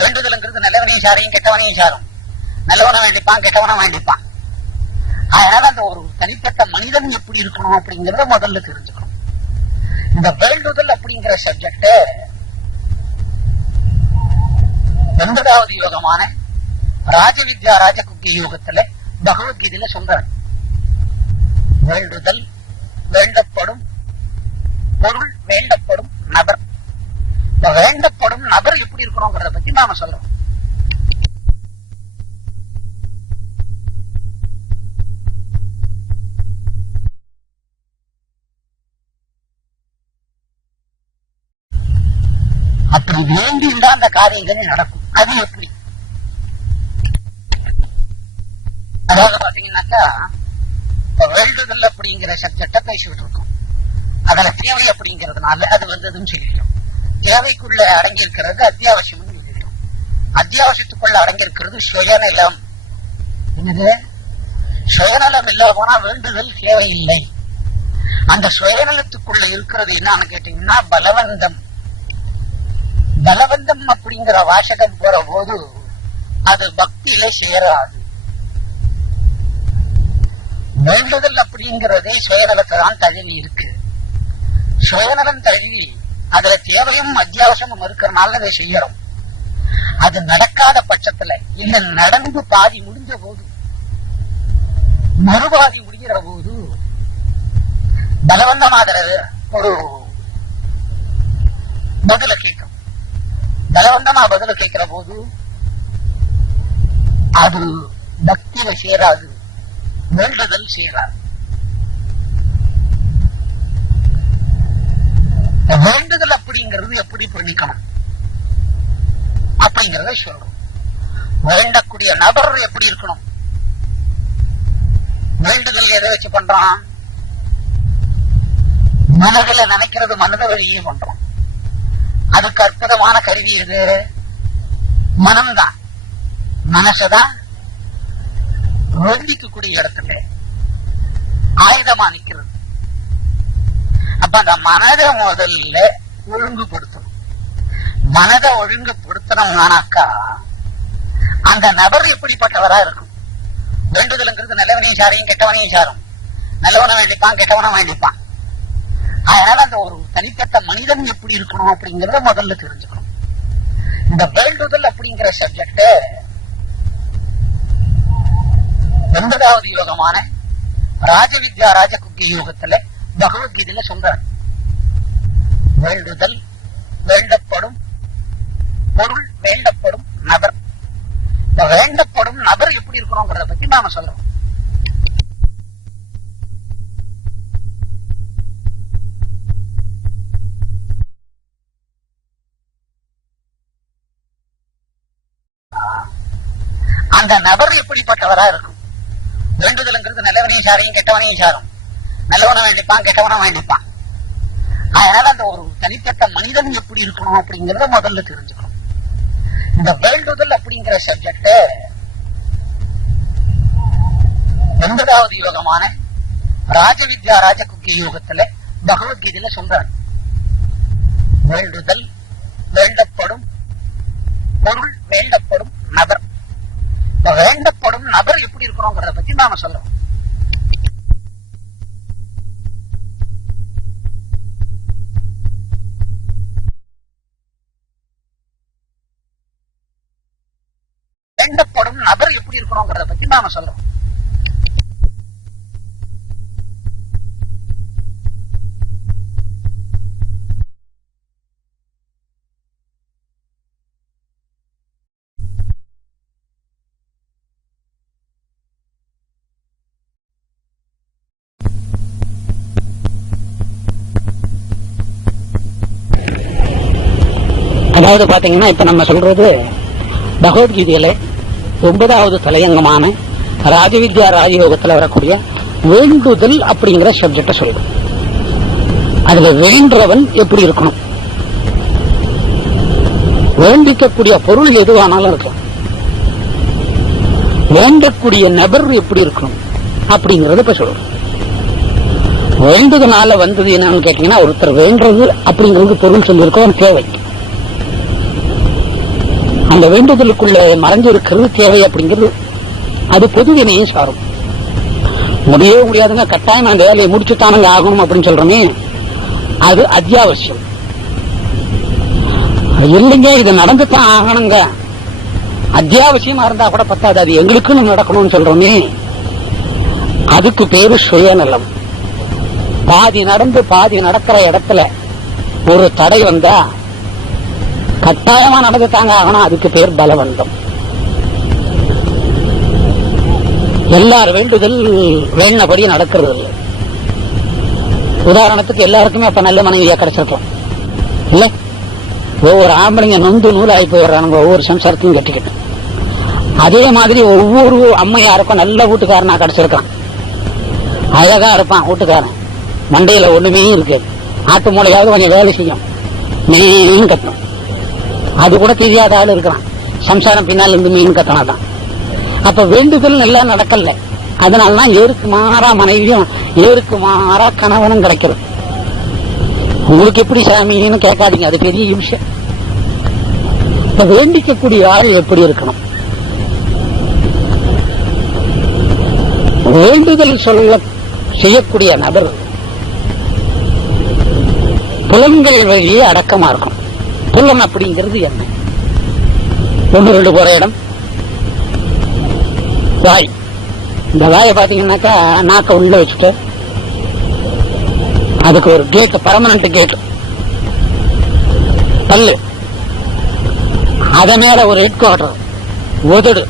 வேண்டுதல்ங்கிறது நல்லவனையும் சாரையும் கெட்டவனையும் சாரும். நல்லவனை வேண்டிப்பான், கெட்டவனை வேண்டிப்பான். அதனால அந்த ஒரு தனிப்பட்ட மனிதன் எப்படி இருக்கணும் அப்படிங்கறத முதல்ல தெரிஞ்சுக்கணும். இந்த வேண்டுதல் அப்படிங்கிற சப்ஜெக்ட் 9வது யோகமான ராஜவித்யா ராஜகுக்கி யோகத்துல பகவத்கீதையில சொல்றார். வேண்டுதல், வேண்டப்படும் பொருள், வேண்டப்படும் நபர். இந்த வேண்டப்படும் நபர் எப்படி இருக்கணும்ங்கிறத பத்தி நாம சொல்றோம். அப்படி வேண்டியிருந்தா அந்த காரியங்கள் நடக்கும். அது எப்படி? அதாவது பாத்தீங்கன்னாக்கா, வேண்டுதல் அப்படிங்கிற சப்ஜெக்ட பேசிட்டு இருக்கோம். அதுல தேவை அப்படிங்கிறதுனால அது வந்ததுன்னு சொல்லிட்டோம். தேவைக்குள்ள அடங்கி இருக்கிறது அத்தியாவசியம் சொல்லிட்டோம். அத்தியாவசியத்துக்குள்ள அடங்கி இருக்கிறது சுயநலம். என்னது? சுயநலம் இல்ல போனா வேண்டுதல் தேவையில்லை. அந்த சுயநலத்துக்குள்ள இருக்கிறது என்னன்னு கேட்டீங்கன்னா பலவந்தம். பலவந்தம் அப்படிங்கிற வாசகம் போற போது அது பக்தியில சேராது. வேண்டுதல் அப்படிங்கிறதே சுயநலத்தை தான் தழுவி இருக்கு. சுயநலம் தழுவி அதுல தேவையும் அத்தியாவசியமும் இருக்கிறனால அதை செய்யறோம். அது நடக்காத பட்சத்துல இல்ல நடந்து பாதி முடிஞ்ச போது மறுபாதி முடிகிற போது பலவந்தமாகிறது ஒரு பதில கேட்கும். பலவந்தமா பதில கேட்கிற போது அது பக்தியில சேராது, வேண்டுதல் சேராது. வேண்டுதல் அப்படிங்கிறது எப்படி பண்ணிக்கணும் அப்படிங்கறத சொல்றோம். வேண்டக்கூடிய நபர் எப்படி இருக்கணும்? வேண்டுதல் எதை வச்சு பண்றான்? மனதில் நினைக்கிறது மனத வழியே பண்றோம். அதுக்கு அற்புதமான கருவி எது? மனம்தான். மனசுதான் வேண்டிக்கக்கூடிய இடத்துல ஆயுதமா நிக்கிறது. அப்ப அந்த மனதை முதல்ல ஒழுங்குபடுத்தணும். மனதை ஒழுங்குபடுத்தணும்னாக்கா அந்த நபர் எப்படிப்பட்டவரா இருக்கும்? வேண்டுதல்ங்கிறது நல்லவனையும் சாரையும் கெட்டவனையும் சாரும். நல்லவனை வேண்டிப்பான், கெட்டவனை வேண்டிப்பான். அதனால அந்த ஒரு தனிப்பட்ட மனிதன் எப்படி இருக்கணும் அப்படிங்கறத முதல்ல தெரிஞ்சுக்கணும். இந்த வேண்டுதல் அப்படிங்கிற சப்ஜெக்ட 9வது யோகமான ராஜவித்யா ராஜகுக்கிய யோகத்துல பகவத்கீதையில சொல்றார். வேண்டுதல், வேண்டப்படும் பொருள், வேண்டப்படும் நபர். இந்த வேண்டப்படும் நபர் எப்படி இருக்கணும்ங்கிறத பத்தி நாம சொல்றோம். அந்த நபர் எப்படிப்பட்டவரா இருக்கும்? வேண்டுதல்ங்கிறது நல்லவனையும் சாரையும் கெட்டவனையும் சாரும். நல்லவனை வேண்டிப்பான், கெட்டவனை வேண்டிப்பான். அதனால அந்த ஒரு தனிப்பட்ட மனிதன் எப்படி இருக்கணும் அப்படிங்கறத முதல்ல தெரிஞ்சுக்கணும். இந்த வேண்டுதல் அப்படிங்கிற சப்ஜெக்ட 9வது யோகமான ராஜவித்யா ராஜகுக்கிய யோகத்துல பகவத்கீதையில சொல்றார். வேண்டுதல், வேண்டப்படும் பொருள், வேண்டப்படும் நபர். இந்த வேண்டப்படும் நபர் எப்படி இருக்கணும்ங்கிறத பத்தி நாம சொல்றோம். வேண்டப்படும் நபர் எப்படி இருக்கணும்ங்கிறத பத்தி நாம சொல்றோம். அதாவது பாத்தீங்கன்னா இப்ப நம்ம சொல்றது பகவத்கீதையில 9வது தலையங்கமான ராஜவித்யா ராஜயோகத்துல வரக்கூடிய வேண்டுதல் அப்படிங்கிற சப்ஜெக்ட சொல்றோம். அதுல வேண்டவன் எப்படி இருக்கணும், வேண்டிக்கக்கூடிய பொருள் எதுவானாலும் இருக்கலாம், வேண்டக்கூடிய நபர் எப்படி இருக்கணும் அப்படிங்கறத இப்ப சொல்றோம். வேண்டுதனால வந்தது என்னன்னு கேட்டீங்கன்னா, ஒருத்தர் வேண்டது அப்படிங்கிறது பொருள் சொல்லியிருக்கோம் தேவை. அந்த வேண்டுதலுக்குள்ள மறைஞ்சு இருக்கிறது தேவை அப்படிங்கிறது அது பொதுவினையும் சாரும். முடியவே முடியாதுங்க, கட்டாயம் அந்த வேலையை முடிச்சுட்டானுங்க ஆகணும் அப்படின்னு சொல்றோமே, அது அத்தியாவசியம். இல்லைங்க இது நடந்துதான் ஆகணுங்க, அத்தியாவசியமா இருந்தா கூட பத்தாது, அது எங்களுக்குன்னு நடக்கணும்னு சொல்றோமே, அதுக்கு பேரு சுயநலம். பாதி நடந்து பாதி நடக்கிற இடத்துல ஒரு தடை வந்தா கட்டாயமா நடந்துட்டாங்க ஆகணும், அதுக்கு பேர் பலவந்தம். எல்லார் வேண்டுதல் வேண்டபடி நடக்கிறது இல்லை. உதாரணத்துக்கு எல்லாருக்குமே அப்ப நல்ல மனைவியா கிடைச்சிருக்கலாம் இல்ல? ஒவ்வொரு ஆம்பளைங்க நொந்து நூலாகி போயிடுறாங்க ஒவ்வொரு சம்சாரத்தையும் கட்டிக்கிட்டு. அதே மாதிரி ஒவ்வொரு அம்மையாருக்கும் நல்ல வீட்டுக்காரனா கிடைச்சிருக்கான், அழகா இருப்பான் வீட்டுக்காரன், மண்டையில ஒண்ணுமே இருக்கு, ஆட்டு மூளையாவது கொஞ்சம் வேலை செய்யும், மீன் கட்டணும். அது கூட தெரியாத ஆள் இருக்கிறான், சம்சாரம் பின்னால் இருந்து மீன் கத்தனாதான். அப்ப வேண்டுதல் எல்லாம் நடக்கல, அதனாலதான் ஏருக்கு மாறா மனைவியும் ஏருக்கு மாறா கணவனும் கிடைக்கிறது. உங்களுக்கு எப்படி சாமின்னு கேட்காதீங்க, அது பெரிய விஷயம். இப்ப வேண்டிக்கக்கூடிய ஆள் எப்படி இருக்கணும்? வேண்டுதல் சொல்ல செய்யக்கூடிய நபர் புலன்கள் வழியே அடக்கமா இருக்கும். புலன் அப்படிங்கிறது என்ன? 1-2 போற இடம் வாய். இந்த வாயை பாத்தீங்கன்னாக்கா நாக்க உள்ள வச்சுட்டு அதுக்கு ஒரு கேட், பர்மனன்ட் கேட், பல்லு, அத மேல ஒரு ஹெட் குவார்டர், உதடு.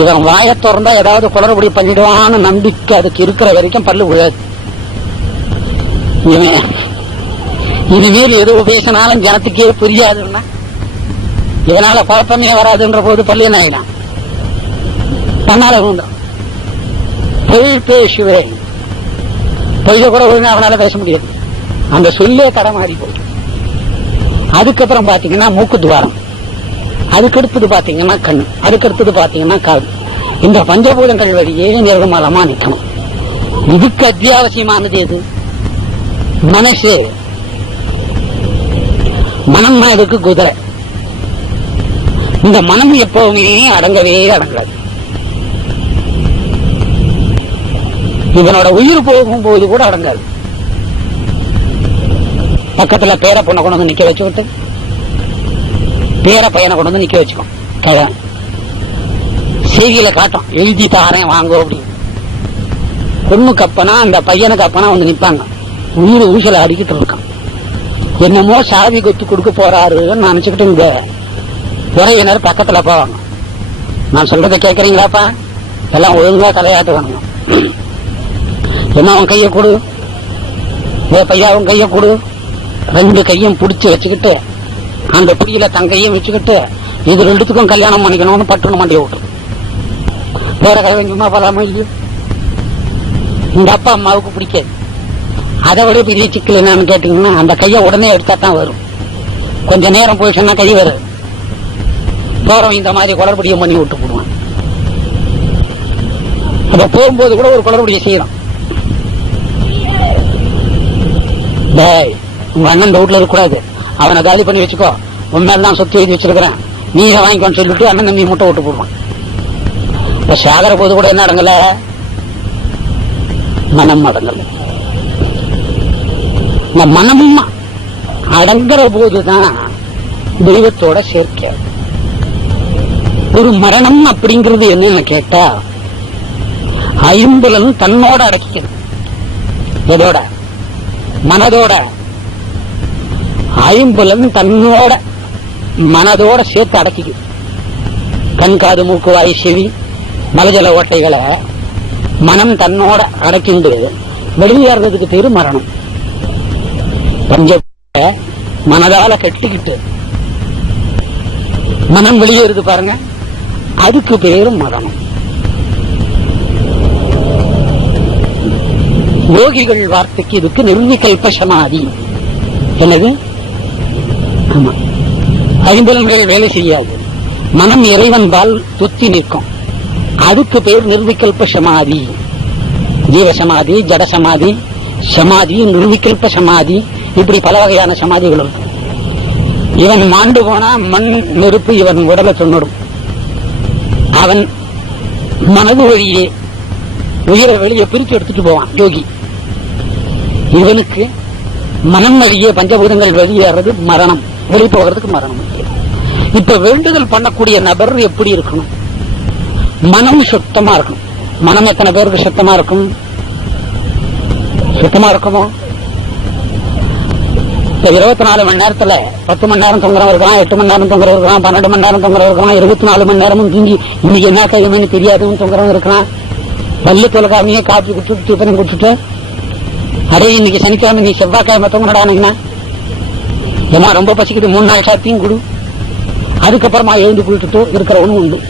இவன் வாயை திறந்தா ஏதாவது குளறுபடி பண்ணிடுவான்னு நம்பிக்கை அதுக்கு இருக்கிற வரைக்கும் பல்லு விழாது. இவன் இனிமேல் எது பேசினாலும் ஜனத்துக்கே புரியாதுன்னா இதனால குழப்பமே வராதுன்ற போது பள்ளி என்ன ஆயிடும், தன்னால உண்டும். பொய் பேசுவேன், பொய்ய கூட ஒழுங்கா அவனால பேச முடியாது, அந்த சொல்லே கடமாறி போயிடும். அதுக்கப்புறம் பாத்தீங்கன்னா மூக்கு துவாரம், அதுக்கடுத்தது பாத்தீங்கன்னா கண், அதுக்கடுத்தது பாத்தீங்கன்னா காது. இந்த பஞ்சபூதங்கள் வழியே நிர்மலமா நிக்கணும். இதுக்கு அத்தியாவசியமானது எது? மனசு. மனம்னா இதுக்கு குதிரை. இந்த மனம் எப்பவுமே அடங்கவே அடங்காது. இவனோட உயிர் போகும்போது கூட அடங்காது. பக்கத்துல பேர பொண்ணை கொண்டு வந்து நிக்க வச்சுக்கிட்டு பேர பையனை கொண்டு வந்து நிக்க வச்சுக்கோ. செய்தியில காட்டும், எழுதி தாரேன் வாங்க அப்படின்னு. பொண்ணுக்கு அப்பனா அந்த பையனுக்கு அப்பனா வந்து நிப்பாங்க. உயிர் ஊசலை அடிக்கிட்டு இருக்கான். என்னமோ சாவி கொத்து கொடுக்க போறாருன்னு நினைச்சுக்கிட்டு இந்த உறவினர் பக்கத்துல போவாங்க. நான் சொல்றதை கேட்கறீங்களாப்பா? எல்லாம் ஒழுங்கா தலையாட்டு வாங்க. என்ன அவன் கைய கொடு, பையா அவன் கைய கொடு. 2 கையும் பிடிச்சு வச்சுக்கிட்டு அந்த புடியில தங்கையும் வச்சுக்கிட்டு இது 2த்துக்கும் கல்யாணம் பண்ணிக்கணும்னு பட்டுன்னு மண்டிய விட்டுரு. வேற கை வாங்கிமா போலாமா இல்லையோ? இந்த அப்பா அம்மாவுக்கு பிடிக்காது. அதை விட பெரிய சிக்கல் என்னன்னு கேட்டீங்கன்னா, அந்த கையை உடனே எடுத்தா தான் வரும். கொஞ்ச நேரம் போயிடுச்சுன்னா கை வருது. போறோம் இந்த மாதிரி குளறுபடியும் பண்ணி விட்டு போடுவான். அப்ப போகும்போது கூட ஒரு குளறுபடியை செய்யறோம். உங்க அண்ணன் வீட்டுல இருக்கக்கூடாது, அவனை காலி பண்ணி வச்சுக்கோ, உண்மையெல்லாம் சொத்து எழுதி வச்சிருக்கிறேன், நீ வாங்கிக்கோன்னு சொல்லிட்டு அண்ணன் தம்பி முட்டை விட்டு போடுவான். இப்ப சாகர போது கூட என்ன அடங்கல, மனம் அடங்கல. இந்த மனமும் அடங்குற போதுதான் தெய்வத்தோட சேர்க்க. ஒரு மரணம் அப்படிங்கிறது என்னன்னு கேட்டா, ஐம்புலன் தன்னோட அடக்கிக்கணும். எதோட? மனதோட. ஐம்புலன் தன்னோட மனதோட சேர்த்து அடக்கிக்கும். கண், காது, மூக்கு, வாய், செவி, மலஜல ஓட்டைகளை மனம் தன்னோட அடக்கிண்டு வெளியேறதுக்கு பேரு மரணம். பஞ்ச மனதால கட்டிக்கிட்டு மனம் வெளியேறுது பாருங்க, அதுக்கு பேரு மரணம். யோகிகள் வார்த்தைக்கு இதுக்கு நிர்விகல்ப சமாதி. என்னது? ஆமா, ஐம்புலன்கள் வேலை செய்யாது, மனம் இறைவன் பால் தொத்தி நிற்கும். அதுக்கு பேர் நிர்விகல்ப சமாதி. ஜீவ சமாதி, ஜட சமாதி, சமாதி, நிர்விகல்ப சமாதி, இப்படி பல வகையான சமாதிகள் இருக்கு. இவன் மாண்டு போனா மண் நெருப்பு இவன் உடலை சொன்னிடும். அவன் மனது வழியே உயிரை வெளியே பிரித்து எடுத்துட்டு போவான் யோகி. இவனுக்கு மனம் வழியே பஞ்சபூதங்கள் வெளியேறது மரணம், வெளியே போகிறதுக்கு மரணம். இப்ப வேண்டுதல் பண்ணக்கூடிய நபர் எப்படி இருக்கணும்? மனம் சுத்தமா இருக்கணும். மனம் எத்தனை பேருக்கு சுத்தமா இருக்கும்? சுத்தமா இருக்குமோ? 24 மணி நேரத்துல 10 மணி நேரம் தொங்குறவங்க இருக்கலாம், 8 மணி நேரம் தொங்குறவங்க இருக்கலாம், 12 மணி நேரம் தொங்குறவங்க இருக்கலாம், 24 மணி நேரமும் தூங்கி இன்னைக்கு என்ன கையுமே தெரியாதுன்னு தொங்குறவங்க இருக்கலாம். பல்லு தொலைக்காமையே காப்பி குடிச்சுட்டு டிஃபன் குடிச்சுட்டு, அடே இன்னைக்கு சனிக்கிழமை நீ செவ்வாய்க்கிழமை தொங்குனடானீங்கன்னா, ஏமா ரொம்ப பசிக்கிட்டு 3 நாள் சாப்பியும் கொடு, அதுக்கப்புறமா எழுந்து குளிச்சுட்டு இருக்கிறவனும் உண்டு.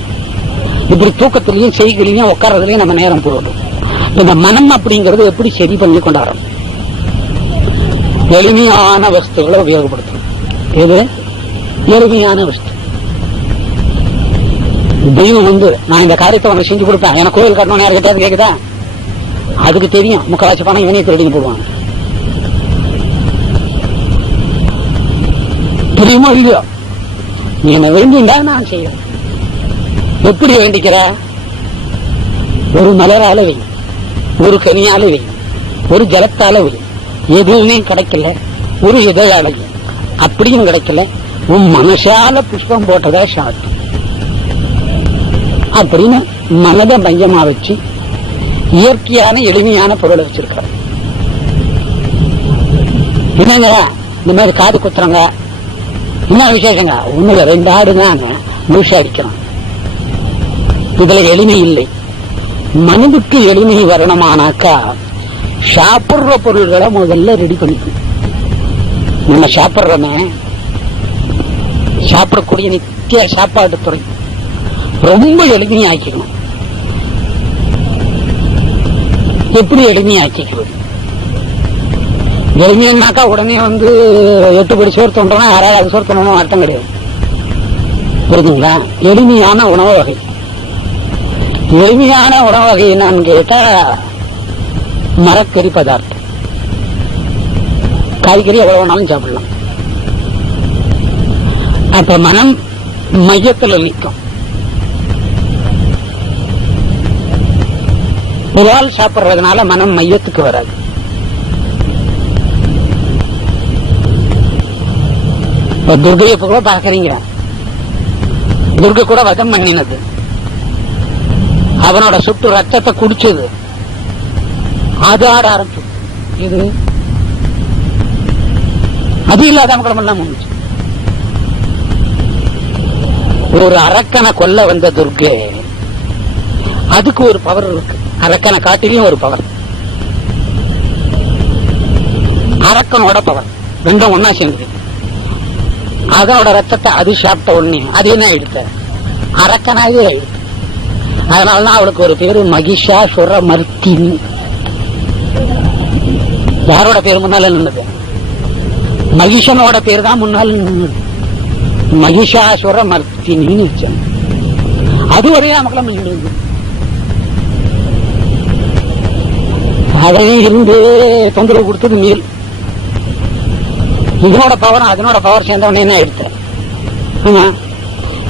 இப்படி தூக்கத்திலையும் செய்களையும் உட்கார்றதுலயும் நம்ம நேரம் போடுறோம். இந்த மனம் அப்படிங்கறது எப்படி சரி பண்ணி கொண்டாடுறோம்? எளிமையான வஸ்துகளை உபயோகப்படுத்தணும். எது எளிமையான வஸ்து? தெய்வம் நான் இந்த காரியத்தை உனக்கு செஞ்சு கொடுப்பேன், எனக்கு கோயில் கட்டணும் யாருக்கிட்ட கேக்குதா? அதுக்கு தெரியும் முக்கால்வாசி பணம் இவனே திருடிங்க போடுவாங்க. புரியுமோ இல்லையோ? நீ என்ன வேண்டிண்டா நான் செய்யறேன். எப்படி வேண்டிக்கிற? ஒரு மலரால வை, ஒரு கனியால வை, ஒரு ஜலத்தால வை, எதுவுமே கிடைக்கல, ஒரு இதழால அப்படியும் கிடைக்கல, உன் மனசால புஷ்பம் போட்டதா ஷாட் அப்படின்னு மனதை மையமா வச்சு இயற்கையான எளிமையான பொருளை வச்சிருக்கிற. என்னங்க இந்த மாதிரி காது குத்துறங்க, என்ன விசேஷங்க? ஒண்ணுல 2 ஆடு தாங்க முழுசா அடிக்கணும். இதுல எளிமை இல்லை. மனதுக்கு எளிமை வரணுமானாக்கா சாப்பிடுற பொருள்களை முதல்ல ரெடி பண்ணிக்கணும். நம்ம சாப்பிடுறோமே, சாப்பிடக்கூடிய நித்திய சாப்பாடு துறை ரொம்ப எளிமையாக்கிக்கணும். எப்படி எளிமையாக்கிக்கிறது? எளிமையானாக்கா உடனே 8 படி சோறு தோன்றோம்னா 6வது சோறு தோணும் அர்த்தம் கிடையாது. புரியுதுங்களா? எளிமையான உணவு வகை. எளிமையான உணவு வகை என்னன்னு கேட்டா மரக்கறி பதார்த்தம். காய்கறி எவ்வளவு வேணாலும் சாப்பிடலாம். அப்ப மனம் மையத்தில் நிற்கும். புலால் சாப்பிடுறதுனால மனம் மையத்துக்கு வராது. துர்கையை கூட பாக்குறீங்க, துர்கை கூட வதம் பண்ணினது, அவனோட சுட்டு ரத்தத்தை குடிச்சது, அது ஆட ஆரம்பிச்சு. இது அது இல்லாதவங்களும் எல்லாம் முடிஞ்சு. ஒரு அரக்கனை கொல்ல வந்த துர்கை, அதுக்கு ஒரு பவர் இருக்கு. அரக்கனை காட்டிலையும் ஒரு பவர், அரக்கனோட பவர் ரெண்டும் ஒன்னா சேர்ந்து அதனோட ரத்தத்தை அது சாப்பிட்ட உடனே அது என்ன ஆயிடுத்த, அரக்கனாவே ஆயிடுத்து. அதனாலதான் அவளுக்கு ஒரு பேரு மகிஷாசுர மர்த்தினி. யாரோட பேர் முன்னால நின்றது? மகிஷனோட பேர் தான் முன்னால் நின்றது. மகிஷாசுர மர்த்தினின்னு வச்சாங்க. அது ஒரே நமக்குள்ள நின்றது. அதையும் இருந்து தொந்தரவு கொடுத்தது மேல். இதனோட பவர் அதனோட பவர் சேர்ந்தவனே என்ன எடுத்த.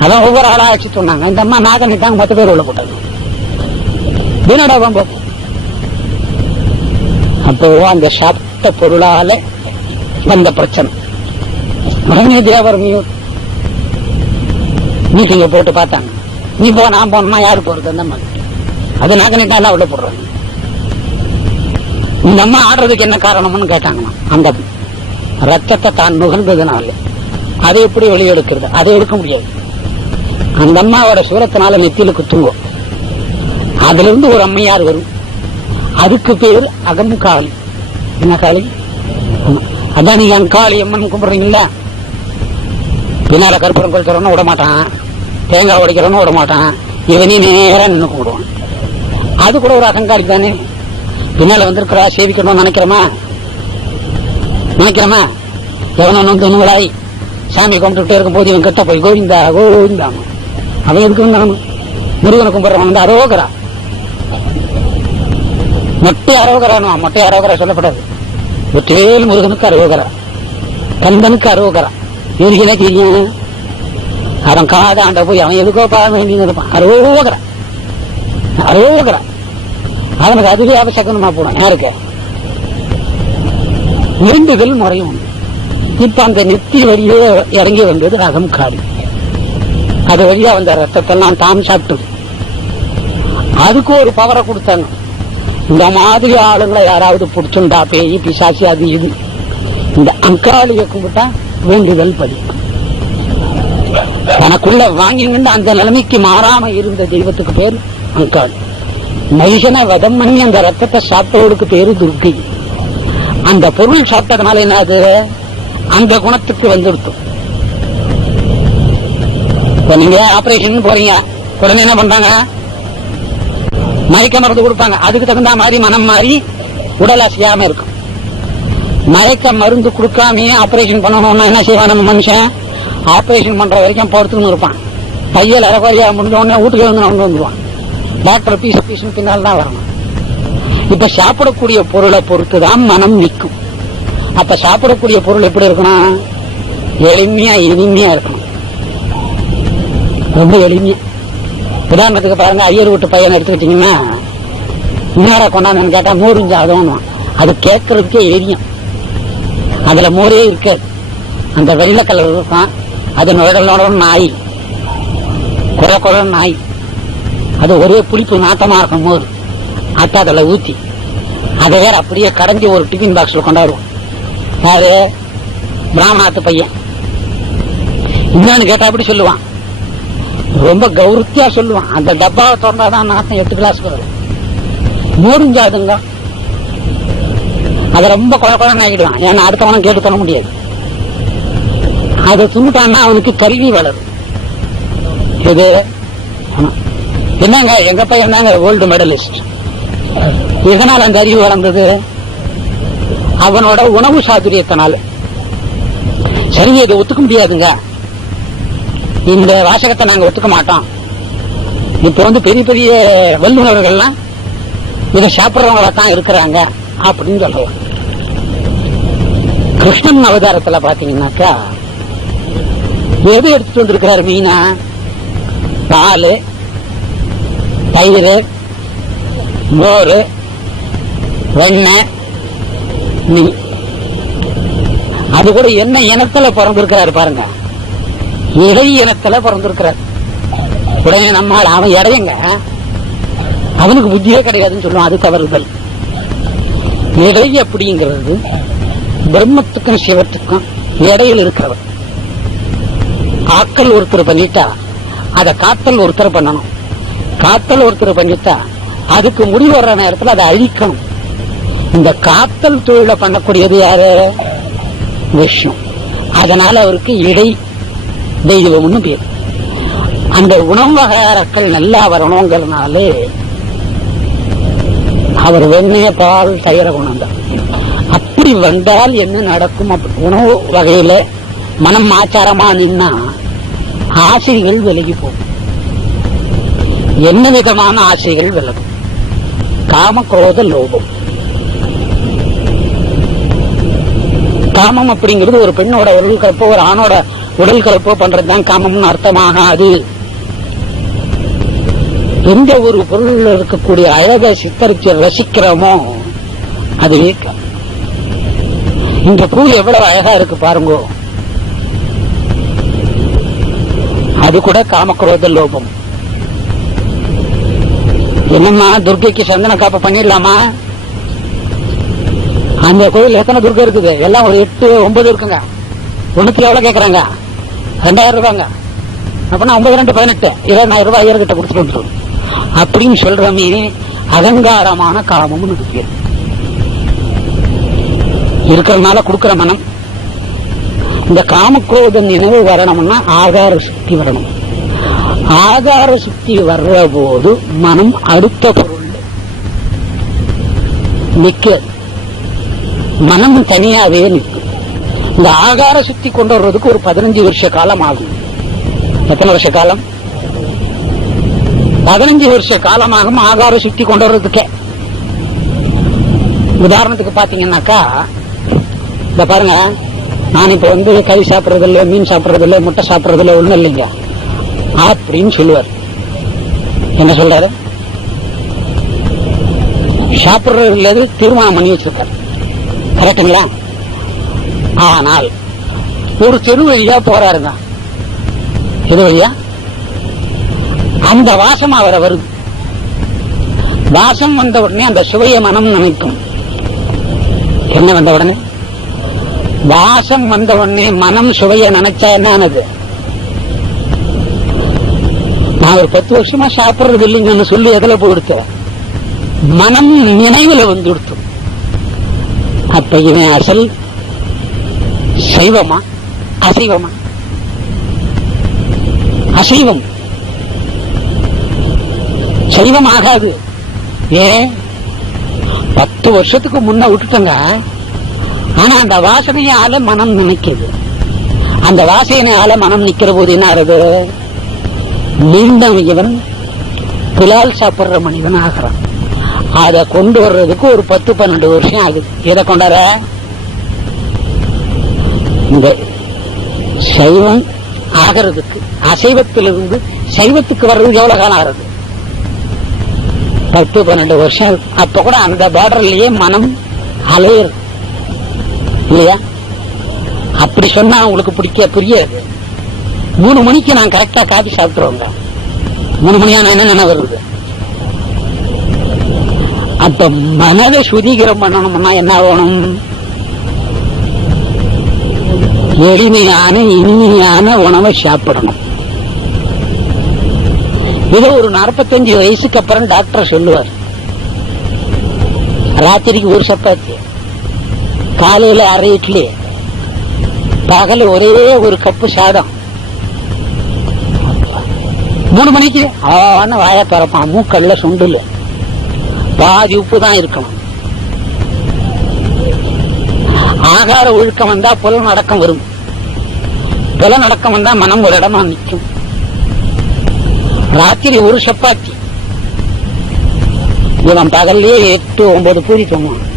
அதான் ஒவ்வொரு ஆளா ஆச்சு சொன்னாங்க. இந்த அம்மா நாகம் நிட்டாங்க, 10 பேர் உள்ள போட்டாங்க. தினடா அப்போ அந்த சாப்பிட்ட பொருளால வந்த பிரச்சனை. உடனே தேவர் மீட்டிங்க போட்டு பார்த்தாங்க. நீ போ, நான் போனோமா, யாரு போறது? அந்த அம்மா அது நாக நிட்டா எல்லாம் உள்ள போடுறாங்க. இந்த அம்மா ஆடுறதுக்கு என்ன காரணம்னு கேட்டாங்கண்ணா. அந்த ரத்தத்தை தான் நுகர்ந்ததுனால அதை எப்படி வெளியெடுக்கிறது? அதை எடுக்க முடியாது. அந்த அம்மாவோட சூரத்தினால நெத்தியில குத்துங்கும். அதுல இருந்து ஒரு அம்மையார் வரும். அதுக்கு பேர் அகமுகாளி. என்ன காளி? அதான் நீங்க அங்காளி அம்மன் கும்பிடுறீங்கள, பின்னால கற்பூரம் கொளுத்துறவனும் விட மாட்டான், தேங்காய் உடைக்கிறவனும் விட மாட்டான், இவனையும் நேரா நின்று கும்பிடுவான். அது கூட ஒரு அகங்காளி தானே. பின்னால வந்திருக்கிறா, சேவிக்கணும்னு நினைக்கிறோமா? எவனும் நொந்துங்களாய் சாமி கும்பிட்டு இருக்கும் போது இவன் கிட்ட போய் கோவிந்தா கோவிந்தா, அவன் எதுக்கு வந்தானு? முருகனை கும்பிடுறவன் வந்து அரோகரா, மொட்டை அரோகரானு. மொட்டை அரோகரா சொல்லப்படாது. வெற்றிவேல் முருகனுக்கு அரோகரா, கந்தனுக்கு அரோகரா. இவனுக்கு என்ன தெரியும்? அவன் காதாண்ட போய் அவன் எதுக்கோ பார்க்க வேண்டியது இருப்பான். அரோகரா அரோகரா. அவனுக்கு அதுவே அவசகமா போடும். யாருக்கு? வேண்டுதல் முறையும். இப்ப அந்த நெத்தி வழியே இறங்கி வந்தது அகம்காளி. அது வழியா வந்த ரத்தத்தெல்லாம் தாம் சாப்பிட்டது. அதுக்கு ஒரு பவரை கொடுத்தாங்க. இந்த மாதிரி ஆளுங்களை யாராவது பிடிச்சுண்டா, பேய் பிசாசி அது இது, இந்த அங்காளியை கும்பிட்டா வேண்டுதல் படிக்கும். தனக்குள்ள வாங்கிட்டு அந்த நிலைமைக்கு மாறாம இருந்த தெய்வத்துக்கு பேர் அங்காளி. மனுஷனை வதம் பண்ணி அந்த ரத்தத்தை சாப்பிட்டவருக்கு பேரு துர்கை. அந்த பொருள் சாப்பிட்டதுனால என்னது? அந்த குணத்துக்கு வந்துடுத்து. நீங்க ஆபரேஷன் போறீங்க, உடனே என்ன பண்றாங்க? மயக்க மருந்து கொடுப்பாங்க. அதுக்கு தகுந்த மாதிரி மனம் மாறி உடல் அசையாம இருக்கும். மயக்க மருந்து கொடுக்காமே ஆபரேஷன் பண்ணணும்னா என்ன செய்வான் நம்ம மனுஷன்? ஆபரேஷன் பண்ற வரைக்கும் பொறுத்துன்னு இருப்பான். தையல் அரைக்குறையா முடிஞ்ச உடனே வீட்டுக்கு வந்து வந்துருவான். டாக்டர் பீஸ் பின்னால் தான் வரணும். இப்ப சாப்பிடக்கூடிய பொருளை பொறுத்துதான் மனம் நிற்கும். அப்ப சாப்பிடக்கூடிய பொருள் எப்படி இருக்கணும்? எளிமையா இனிமையா இருக்கணும். ரொம்ப எளிமையா. உதாரணத்துக்கு பாருங்க, ஐயர் வீட்டு பையன் எடுத்துக்கிட்டீங்கன்னா, இன்னொரு கொண்டாந்து கேட்டா மோரிஞ்சா அதுவும் அது கேட்கறதுக்கே எரியும். அதுல மோரே இருக்காது. அந்த வெள்ளை கலர் இருக்கும். அது நுழலோட நாய், குறை நாய். அது ஒரே புளிப்பு நாட்டமா இருக்கும். மோர் ஆட்டாதல ஊத்தி அதை வேற அப்படியே கடைஞ்சி ஒரு டிஃபின் பாக்ஸ்ல கொண்டாடுவோம். யாரு? பிராமணாத்து பையன். இன்னொன்னு கேட்டா அப்படி சொல்லுவான், ரொம்ப கௌரவத்தியா சொல்லுவான். அந்த டப்பாவை திறந்தாதான் நாட்டம் 8 கிளாஸ் வரும். மூடிஞ்சாதுங்க. அதை ரொம்ப குழப்பம் ஆகிடுவான். ஏன்னா அடுத்தவனும் கேட்டு தர முடியாது. அதை துணுட்டான்னா அவனுக்கு கருவி வளரும். இது என்னங்க, எங்க பையன் தாங்க கோல்டு மெடலிஸ்ட். இதனால் அந்த அறிவு வளர்ந்தது அவனோட உணவு சாதுரியத்தினால. சரி, இதை ஒத்துக்க முடியாதுங்க, இந்த வாசகத்தை நாங்க ஒத்துக்க மாட்டோம். இப்ப பெரிய பெரிய வல்லுநர்கள்லாம் இதை சாப்பிடுறவங்களா தான் இருக்கிறாங்க அப்படின்னு சொல்லுவாங்க. கிருஷ்ணன் அவதாரத்துல பாத்தீங்கன்னாக்கா எது எடுத்துட்டு வந்திருக்கிறாரு? மீனா, பால், தயிர், மோர், வெண்ணெய், நெய். அது கூட என்ன இனத்துல பிறந்திருக்கிறாரு பாருங்க, இடை இனத்துல பிறந்திருக்கிறார். உடனே நம்மால் அவன் இடையங்க, அவனுக்கு புத்தியே கிடையாதுன்னு சொல்லுவான். அது தவறுதல். இடை அப்படிங்கிறது பிரம்மத்துக்கும் சிவத்துக்கும் இடையில் இருக்கிறவர். ஆக்கல் ஒருத்தர் பண்ணிட்டா அதை காத்தல் ஒருத்தர் பண்ணணும். காத்தல் ஒருத்தர் பண்ணிட்டா அதுக்கு முடிவு வர்ற நேரத்தில் அதை அழிக்கணும். இந்த காத்தல் தொழிலை பண்ணக்கூடியது யாரு? விஷ்ணு. அதனால அவருக்கு இடை தெய்வம்னு பேர். அந்த உணவு வகையாக்கள் நல்லா வரணுங்கிறதுனால அவர் வெண்ணெய பால் தயிர குணம்தான். அப்படி வந்தால் என்ன நடக்கும்? உணவு வகையில மனம் ஆச்சாரமா நின்னா ஆசைகள் விலகி போகும். என்ன விதமான ஆசைகள் விலகும்? காம குரோத லோபம். காமம் அப்படிங்கிறது ஒரு பெண்ணோட உடல் கலப்போ ஒரு ஆணோட உடல் கலப்போ பண்றதுதான் காமம்னு அர்த்தமாகாது. எந்த ஒரு பொருள் இருக்கக்கூடிய அழகை சித்தரிச்சு ரசிக்கிறோமோ அது வீக்கம். இந்த பூ எவ்வளவு அழகா இருக்கு பாருங்க, அது கூட காமக்ரோத லோபம். என்னம்மா துர்கைக்கு சந்தன காப்ப பண்ணிடலாமா? அந்த கோயில் எத்தனை துர்கை இருக்குது? எல்லாம் ஒரு 8, 9 இருக்குங்க. ஒண்ணுக்கு எவ்வளவு கேட்கறாங்க? 2000 ரூபாங்க. அப்படின்னா 9, 2, 18, 20,000 ரூபாய் ஐயர்கிட்ட கொடுத்துட்டு அப்படின்னு சொல்றமே அகங்காரமான காமம்னு இருக்கு. இருக்கிறதுனால கொடுக்கிற மனம். இந்த காமக்ரோத நினைவு வரணும்னா ஆகார சக்தி வரணும். ஆகார சக்தி வர்ற போது மனம் அடுத்த பொருள் நிக்க, மனம் தனியாவே நிற்கும். இந்த ஆகார சக்தி கொண்டு வர்றதுக்கு ஒரு 15 வருஷ காலம் ஆகும். எத்தனை வருஷ காலம்? 15 வருஷ காலமாகும் ஆகார சக்தி கொண்டு வர்றதுக்கே. உதாரணத்துக்கு பாத்தீங்கன்னாக்கா, இந்த பாருங்க, நான் இப்ப கறி சாப்பிடறது இல்லை, மீன் சாப்பிடறது இல்லை, முட்டை சாப்பிடறது இல்லை, ஒண்ணும் இல்லைங்க அப்படின்னு சொல்லுவார். என்ன சொல்றாரு? சாப்பிடுறது தீர்மானம் பண்ணி வச்சிருக்காரு. கரெக்டுங்களா? ஆனால் ஒரு தெரு வழியா போறாருங்க. தெரு வழியா அந்த வாசம் அவரை வருது. வாசம் வந்த உடனே அந்த சுவைய மனம் நினைக்கும். என்ன வந்த உடனே? வாசம் வந்த உடனே மனம் சுவைய நினைச்சா என்னது? நான் ஒரு 10 வருஷமா சாப்பிடுறது இல்லைங்கன்னு சொல்லி எதுல போடுத்த மனம் நினைவுல வந்து கொடுத்து. அப்ப இவன் அசல் சைவமா அசைவமா? அசைவம். சைவம் ஆகாது. ஏன்? 10 வருஷத்துக்கு முன்ன விட்டுட்டங்க. ஆனா அந்த வாசனையால மனம் நினைக்குது. அந்த வாசனையால மனம் நிக்கிற போது என்ன ஆகுது? மீண்டும் இவன் புலால் சாப்பிடுற மனிதன் ஆகிறான். அதை கொண்டு வர்றதுக்கு ஒரு 10, 12 வருஷம் ஆகுது. எதை கொண்டாட? இந்த சைவம் ஆகிறதுக்கு, அசைவத்திலிருந்து சைவத்துக்கு வர்றதுக்கு எவ்வளவு காலம் ஆகிறது? 10, 12 வருஷம். அப்ப கூட அந்த பார்டர்லயே மனம் அலையிறது இல்லையா? அப்படி சொன்னா உங்களுக்கு புரியாது. 3 மணிக்கு நான் கரெக்டா காபி சாப்பிட்டுருவோங்க. 3 மணியான என்ன வருது? அப்ப மனதை சுதீகரம் பண்ணணும்னா என்ன ஆகணும்? எளிமையான இனிமையான உணவை சாப்பிடணும். இது ஒரு 45 வயசுக்கு அப்புறம் டாக்டர் சொல்லுவார். ராத்திரிக்கு ஒரு சப்பாத்தி, காலையில அரை இட்லி, பகல் ஒரே ஒரு கப்பு சாதம். 3 மணிக்கு வாய திறப்பான். மூக்கல்ல சுண்டுல பாதி உப்பு தான் இருக்கணும். ஆகார ஒழுக்கம் வந்தா புல நடக்கம் வரும். புல நடக்கம் வந்தா மனம் ஒரு இடமா நிற்கும். ராத்திரி ஒரு சப்பாத்தி, இவன் பகல்லே 8, 9 பூரி தூங்குவான்.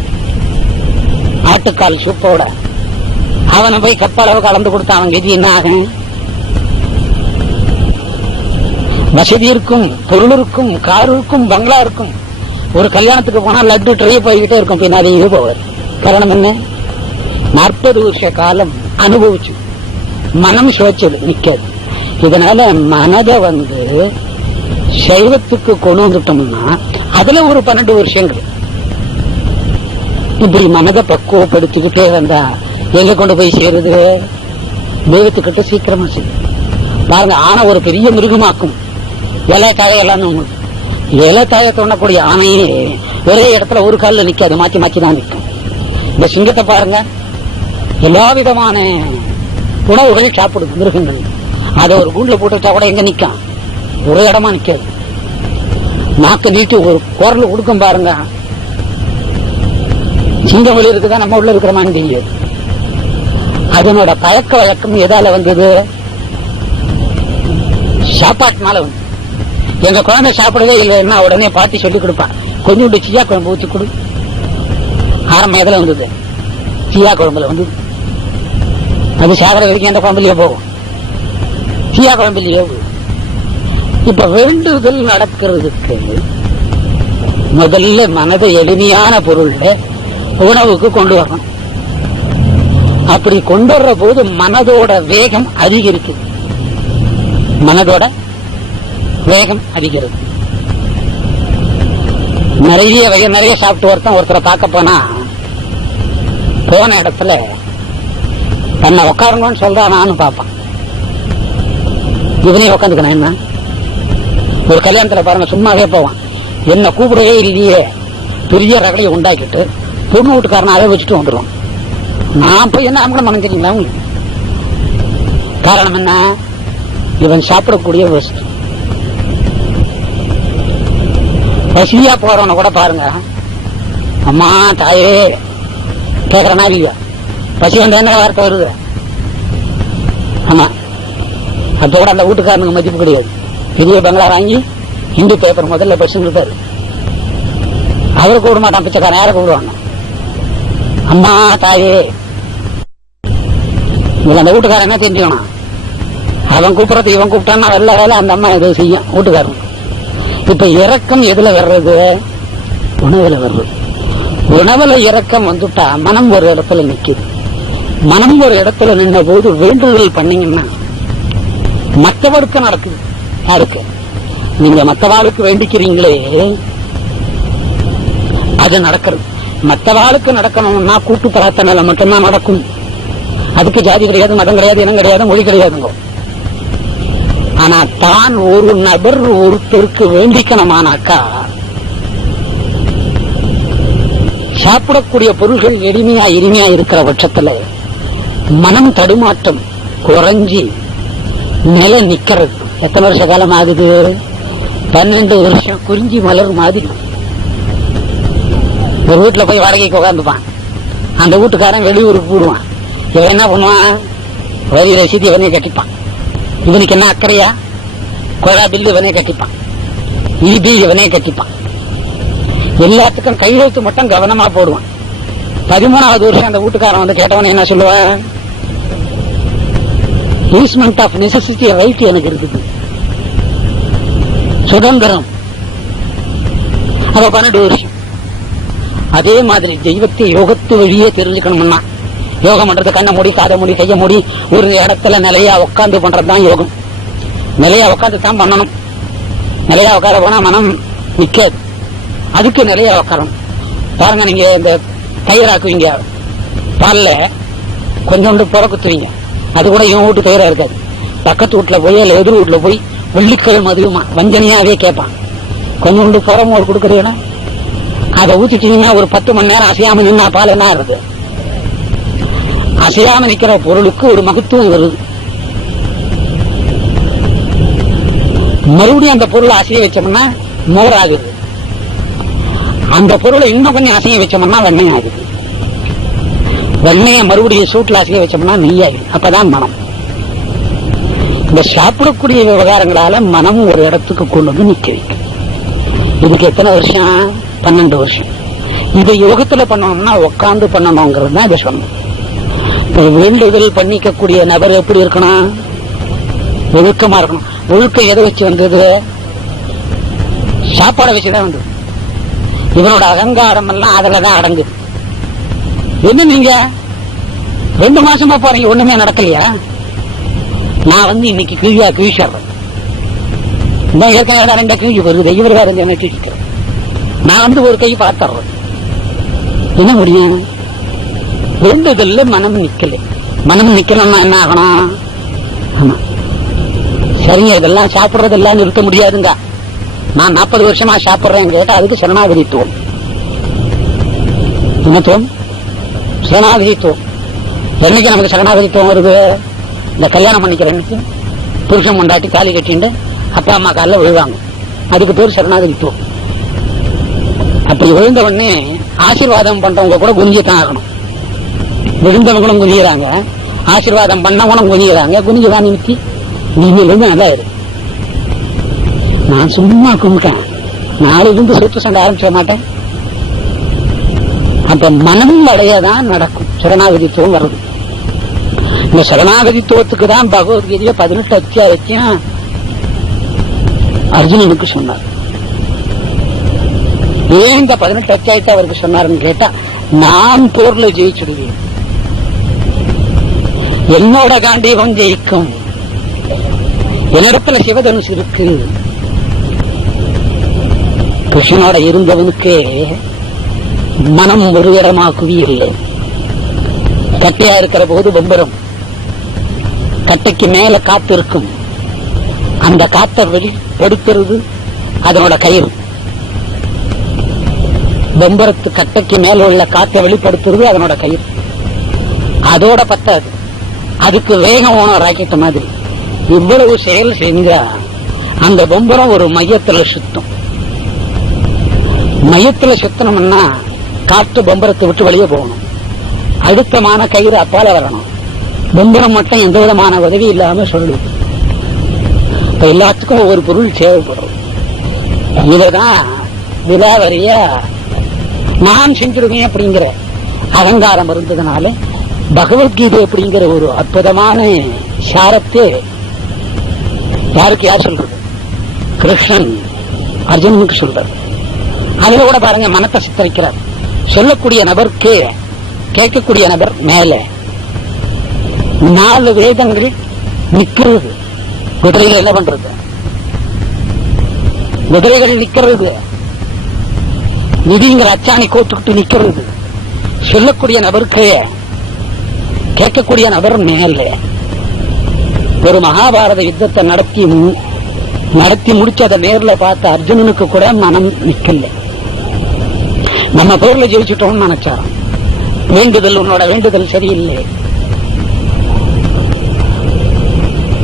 ஆட்டுக்கால் சூப்போட அவனை போய் கப்பளவு கலந்து கொடுத்தா அவன் கதி என்ன ஆகும்? வசதி இருக்கும், பொருள் இருக்கும், கார் இருக்கும், பங்களா இருக்கும். ஒரு கல்யாணத்துக்கு போனா லட்டு ட்ரை போய்கிட்டே இருக்கும். பின்னாடி இது போவார். காரணம் என்ன? 40 வருஷ காலம் அனுபவிச்சு மனம் சுவைச்சது நிக்காது. இதனால மனதை சைவத்துக்கு கொண்டு வந்துட்டோம்னா அதுல ஒரு 12 வருஷங்கள் இப்படி மனதை பக்குவப்படுத்திக்கிட்டே வந்தா எங்க கொண்டு போய் சேருது? தெய்வத்துக்கிட்ட சீக்கிரமா செய்யும். பாருங்க, ஆனை ஒரு பெரிய மிருகமாக்கும். இலை காய எல்லாம் இலை காய தோணக்கூடிய ஆனையே ஒரே இடத்துல ஒரு காலில் நிக்காது, மாற்றி மாற்றி தான் நிற்கும். இந்த சிங்கத்தை பாருங்க, எல்லா விதமான உணவுகள் சாப்பிடுது மிருகங்கள். அதை ஒரு கூண்டுல போட்டு வச்சா கூட எங்க நிற்கும்? ஒரு இடமா நிக்காது. நாக்கு நீட்டு ஒரு குரல் கொடுக்கும் பாருங்க. சிங்கம் வெளியே இருக்குதா நம்ம உள்ள இருக்கிறோமான்னு தெரியாது. அதனோட பழக்க வழக்கம் எதால வந்தது? சாப்பாட்டுனால வந்து. எங்க குழந்தை சாப்பிடவே இல்லைன்னா உடனே பாட்டி சொல்லி கொடுப்பான், கொஞ்சோண்டு சியா குழம்பு ஊற்றி கொடு. ஆரம்பம் எதுல வந்தது? சியா குழம்புல வந்து. அது சாகர வரைக்கும் அந்த குழம்புலயே போகும், சியா குழம்புலயே. இப்ப வேண்டுதல் நடக்கிறதுக்கு முதல்ல மனதை எளிமையான பொருள்ல உணவுக்கு கொண்டு வரணும். அப்படி கொண்டு வர்ற போது மனதோட வேகம் அதிகரிக்குது. மனதோட வேகம் அதிகரிக்கும். நிறைய சாப்பிட்டு ஒருத்தரை பார்க்க போனா போன இடத்துல தன்னை உட்காரணும்னு சொல்றா, நானும் பார்ப்பான். இவனே உட்காந்துக்கணும். என்ன ஒரு கல்யாணத்துல பாருங்க, சும்மாவே போவான், என்ன கூப்பிடவே இல்லையே, பெரிய ரகலையை உண்டாக்கிட்டு பொண்ணு வீட்டுக்காரன் அதை வச்சுட்டு வந்துடுவான். நான் போய் என்ன அவங்கள மனம் தெரியுங்களா உங்களுக்கு? காரணம் என்ன? இவன் சாப்பிடக்கூடிய வஸ்து. பசியா போறவன கூட பாருங்க, அம்மா தாயே கேக்குறனா இல்லையா? பசி வந்த என்ன வார்த்தை வருது? ஆமா. அப்ப கூட அந்த வீட்டுக்காரனுக்கு மதிப்பு கிடையாது. பெரிய பங்களா வாங்கி ஹிந்து பேப்பர் முதல்ல பஸ் கொடுத்தாரு. அவரை கூப்பிட மாட்டான், பிச்சைக்காரன். யாரை கூப்பிடுவாங்க? அம்மா தாயே. அந்த வீட்டுக்காரன் என்ன தெரிஞ்சுக்கணும்? அவன் கூப்பிடறது இவன் கூப்பிட்டான்னா வெள்ள வேலை அந்த அம்மா எது செய்யும் வீட்டுக்காரன். இப்ப இறக்கம் எதுல வர்றது? உணவுல வர்றது. உணவுல இறக்கம் வந்துட்டா மனம் ஒரு இடத்துல நிக்குது. மனம் ஒரு இடத்துல நின்ற போது வேண்டுதல் பண்ணீங்கன்னா மற்றவருக்கு நடக்குது. யாருக்கு? நீங்க மற்றவாளுக்கு வேண்டிக்கிறீங்களே அது நடக்கிறது. மற்றவாளுக்கு நடக்கணும்னா கூட்டு பிரார்த்தனை மட்டும்தான் நடக்கும். அதுக்கு ஜாதி கிடையாது, மதம் கிடையாது, இனம் கிடையாது, மொழி கிடையாதுங்க. ஆனா தான் ஒரு நபர் ஒருத்தருக்கு வேண்டிக்கணுமானாக்கா சாப்பிடக்கூடிய பொருள்கள் எளிமையா இனிமையா இருக்கிற பட்சத்துல மனம் தடுமாற்றம் குறைஞ்சி நிலை நிக்கிறது. எத்தனை வருஷ காலம் ஆகுது? 12 வருஷம். குறிஞ்சி மலர் மாதிரி. ஒரு வீட்டுல போய் வாடகைக்கு உட்காந்துப்பான். அந்த வீட்டுக்காரன் வெளியூருக்கு போடுவான். இவன் என்ன பண்ணுவான்? வரி ரசீது இவனே கட்டிப்பான். இவனுக்கு என்ன அக்கறையா? கொழா பில்லு இவனே கட்டிப்பான், இபி இவனே கட்டிப்பான். எல்லாத்துக்கும் கையெழுத்து மட்டும் கவனமா போடுவான். 13வது வருஷம் அந்த வீட்டுக்காரன் வந்து கேட்டவன என்ன சொல்லுவான்? ஈஸ்மெண்ட் ஆஃப் நெசசிட்டி ரைட் எனக்கு இருக்குது, சுதந்திரம். அப்ப 12 வருஷம். அதே மாதிரி தெய்வத்தை யோகத்து வழியே தெரிஞ்சுக்கணும்னா, யோகம் பண்றது கண்ணை மூடி காதை மூடி கைய மூடி ஒரு இடத்துல நிலையா உட்காந்து பண்றதுதான் யோகம். நிலையா உட்காந்து தான் பண்ணணும். நிலையா உட்கார போனா மனம் நிக்காது. அதுக்கு நிலையா உட்காரணும். பாருங்க, நீங்க இந்த தயிராக்குவீங்க, பால்ல கொஞ்சோண்டு புறக்குத்துவீங்க, அது கூட இவன் வீட்டு தயிரா இருக்காது. பக்கத்து வீட்டுல போய் இல்ல எதிர் வீட்டுல போய் வெள்ளிக்கிழமை அதிகமா வஞ்சனையாவே கேட்பான், கொஞ்சோண்டு புறமோடு கொடுக்கறீங்கன்னா அதை ஊத்திட்டீங்கன்னா ஒரு 10 மணி நேரம் அசையாம நின்னா பால் என்ன ஆகுது? அசையாம நிக்கிற பொருளுக்கு ஒரு மகத்துவம் வருது. மறுபடியும் அந்த பொருளை அசைய வச்சோம்னா மோர் ஆகுது. அந்த பொருளை இன்னும் கொஞ்சம் அசைய வச்சோம்னா வெண்ணெய் ஆகுது. வெண்ணெய மறுபடியும் சூட்டில் அசைய வச்சோம்னா நெய் ஆகுது. அப்பதான் மனம். இந்த சாப்பிடக்கூடிய விவகாரங்களால மனம் ஒரு இடத்துக்கு கொண்டு வந்து நிக்க வைக்கும். இதுக்கு எத்தனை வருஷம்? 12 வருஷம். இதை யோகத்துல பண்ணணும்னா உட்காந்து பண்ணணுங்கிறது தான் இதை சொன்னோம். வேண்டுதல் பண்ணிக்கக்கூடிய நபர் எப்படி இருக்கணும்? ஒழுக்கமா இருக்கணும். ஒழுக்கம் எதை வச்சு வந்தது? சாப்பாடை வச்சுதான் வந்தது. இவனோட அகங்காரம் எல்லாம் அதுலதான் அடங்குது. என்ன நீங்க 2 மாசமா போறீங்க, ஒண்ணுமே நடக்கலையா? நான் வந்து இன்னைக்கு கிழிச்சிடுறேன். ஏற்கனவே 2 கிழி வருது, இவர் வேற என்ன கிழிக்கிறேன். நான் வந்து ஒரு கை பார்த்துறேன். என்ன முடியும்? வேண்டுதல்ல மனம் நிக்கல. மனம் நிக்கணும்னா என்ன ஆகணும்? ஆமா, சரிங்க, இதெல்லாம் சாப்பிடுறதெல்லாம் நிறுத்த முடியாதுங்க. நான் 40 வருஷமா சாப்பிடுறேன் கேட்டா அதுக்கு சரணாகதித்துவம். என்னத்துவம்? சரணாகதித்துவம். என்னைக்கு நமக்கு சரணாகதித்துவம் வருது? இந்த கல்யாணம் பண்ணிக்கிறேன்னு புருஷன் முண்டாட்டி காலி கட்டிண்டு அப்பா அம்மா காலில் விழுவாங்க. அதுக்கு பேர் சரணாகதித்துவம். அப்படி விழுந்த உடனே ஆசீர்வாதம் பண்றவங்க கூட குஞ்சித்தான் ஆகணும். விழுந்தவங்களும் குஞ்சுறாங்க, ஆசீர்வாதம் பண்ணவங்களும் குஞ்சுறாங்க. குஞ்சுதான் நிறுத்தி நீங்க நல்லா இரு. நான் சும்மா கும்பிட்டேன், நாளிலிருந்து சொத்து சண்டை ஆரம்பிச்சிட மாட்டேன். அப்ப மனம் அடையதான் நடக்கும். சரணாகதித்துவம் வருது. இந்த சரணாகதித்துவத்துக்கு தான் பகவத்கீதைய 18 அத்தியாயத்தையும் அர்ஜுனனுக்கு சொன்னார். ஏன் இந்த 18 அத்தியாயத்தை அவருக்கு சொன்னாருன்னு கேட்டா, நான் போர்ல ஜெயிச்சுடுவேன், என்னோட காண்டீபம் ஜெயிக்கும், என்னிடத்துல சிவதனுசு இருக்கு. கிருஷ்ணனோட இருந்தவனுக்கு மனம் ஒரு இடமா குவியில்லை. கட்டையா இருக்கிற போது பொம்பரம், கட்டைக்கு மேல காத்து இருக்கும், அந்த காத்தை வெளிப்படுத்துறது அதனோட கயிறு. பொம்பரத்து கட்டைக்கு மேல உள்ள காத்தை வெளிப்படுத்துறது அதனோட கயிறு. அதோட பத்தாது, அதுக்கு வேகம் ஓன ராக்கெட் மாதிரி இவ்வளவு செயல் செஞ்சா அந்த பொம்பரம் ஒரு மையத்துல சுத்தும். மையத்துல சுத்தணும்னா காற்று பொம்பரத்தை விட்டு வெளியே போகணும், அழுத்தமான கயிறு அப்பால வரணும். பொம்பரம் மட்டும் எந்த விதமான உதவி இல்லாம சொல்லுது. இப்ப எல்லாத்துக்கும் ஒவ்வொரு பொருள் தேவைப்படும். இதுதான் விலாவரியா நான் செஞ்சிருவேன் அப்படிங்கிற அகங்காரம் இருந்ததுனால பகவத்கீதை அப்படிங்கிற ஒரு அற்புதமான சாரத்தை யாருக்கு யார் சொல்றது? கிருஷ்ணன் அர்ஜுனனுக்கு சொல்றார். அதுல கூட பாருங்க, மனத்தை சித்தரிக்கிறார். சொல்லக்கூடிய நபருக்கு கேட்கக்கூடிய நபர் மேல 4 வேதங்கள் நிக்கிறது. குதிரைகள் என்ன பண்றது? குதிரைகள் நிக்கிறது, நிதிங்கிற அச்சாணி கோத்துக்கிட்டு நிக்கிறது. சொல்லக்கூடிய நபருக்கு கேட்கக்கூடிய நபர் மேல. ஒரு மகாபாரத யுத்தத்தை நடத்தி முடிச்சு அதை நேர்ல பார்த்த அர்ஜுனனுக்கு கூட மனம் நிக்கல. நம்ம பேர்ல ஜெயிச்சுட்டோம்னு நினைச்சாராம். வேண்டுதல், உன்னோட வேண்டுதல் சரியில்லை.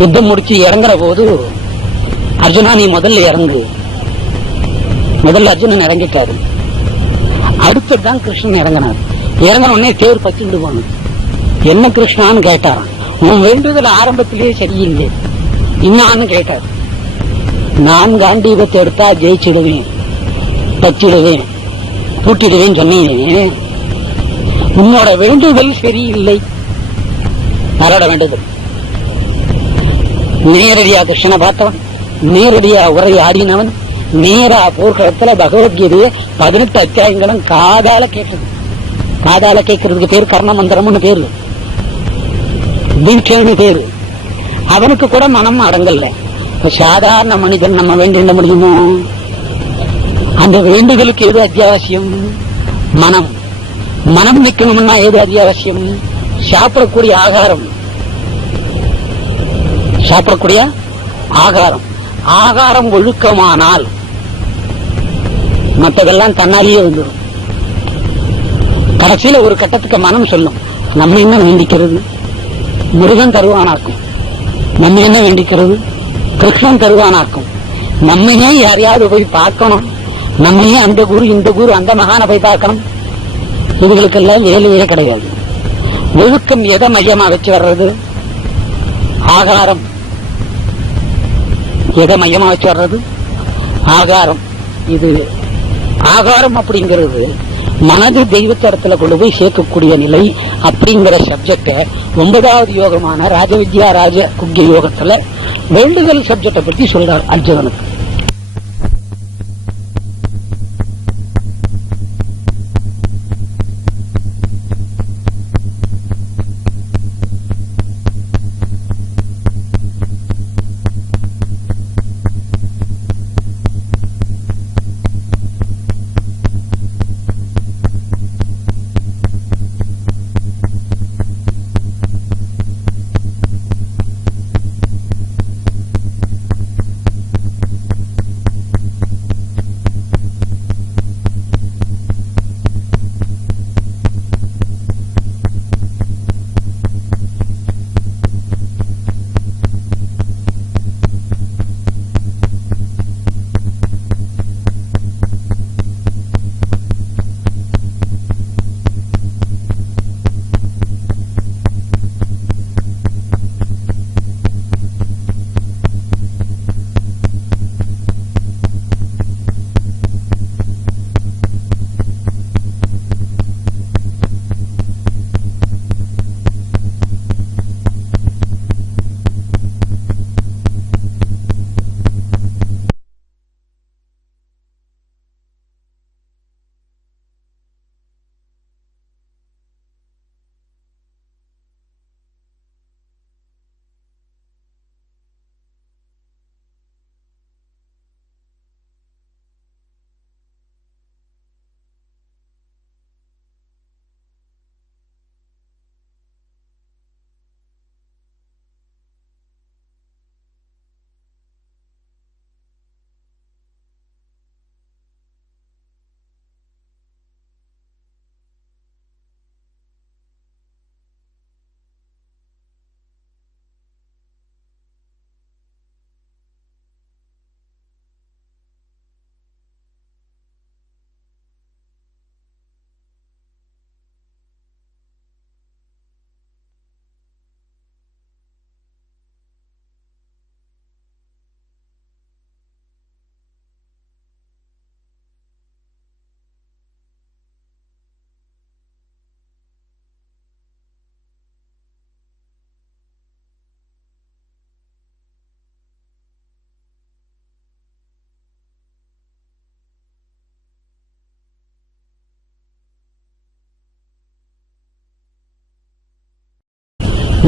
யுத்தம் முடிச்சு இறங்குற போது அர்ஜுனா நீ முதல்ல இறங்கு. முதல்ல அர்ஜுனன் இறங்கிட்டாரு. அடுத்ததான் கிருஷ்ணன் இறங்கினார். இறங்கின உடனே தேர் பத்தி விடுவானு. என்ன கிருஷ்ணான்னு கேட்டாராம். உன் வேண்டுதல் ஆரம்பத்திலேயே சரியில்லை, இன்னான்னு கேட்டார். நான் காண்டீபத்தை எடுத்தா ஜெயிச்சிடுவேன், பச்சிடுவேன், பூட்டிடுவேன் சொன்னீங்க. உன்னோட வேண்டுதல் சரியில்லை. யாரோட வேண்டுதல்? நேரடியா கிருஷ்ணனை பார்த்தவன், நேரடியா உரை ஆடினவன், நேரா போர்க்களத்துல பகவத்கீதையை 18 அத்தியாயங்களும் காதால கேட்டது. காதால கேட்கறதுக்கு பேர் கர்ண மந்திரம்னு பேரு, தீட்சைன்னு பேரு. அவனுக்கு கூட மனம் அடங்கல்ல. சாதாரண மனிதன் நம்ம வேண்டிட முடியுமோ? அந்த வேண்டுதலுக்கு எது அத்தியாவசியம்? மனம். மனம் நிக்கணும்னா எது அத்தியாவசியம்? சாப்பிடக்கூடிய ஆகாரம். சாப்பிடக்கூடிய ஆகாரம். ஆகாரம் ஒழுக்கமானால் மற்றதெல்லாம் தன்னாலேயே வந்துடும். கடைசியில ஒரு கட்டத்துக்கு மனம் சொல்லும், நம்ம என்ன வேண்டிக்கிறது? முருகன் தருவானாக்கும். நம்ம என்ன வேண்டிக்கிறது? கிருஷ்ணன் தருவானாக்கும். நம்ம ஏன் யாரையாவது போய் பார்க்கணும்? நம்ம ஏன் அந்த குரு இந்த குரு அந்த மகானை போய் பார்க்கணும்? இதுகளுக்கெல்லாம் வேலையே கிடையாது. ஒழுக்கம் எதை மையமா வச்சு வர்றது? ஆகாரம். எதை மையமா வச்சு வர்றது? ஆகாரம். இது ஆகாரம் அப்படிங்கிறது மனது தெய்வத்தரத்துல கொண்டு போய் சேர்க்கக்கூடிய நிலை அப்படிங்கிற சப்ஜெக்ட 9வது யோகமான ராஜவித்யா ராஜ குக்கிய யோகத்துல வேண்டுதல் சப்ஜெக்ட பத்தி சொல்றார் அர்ஜுனனுக்கு.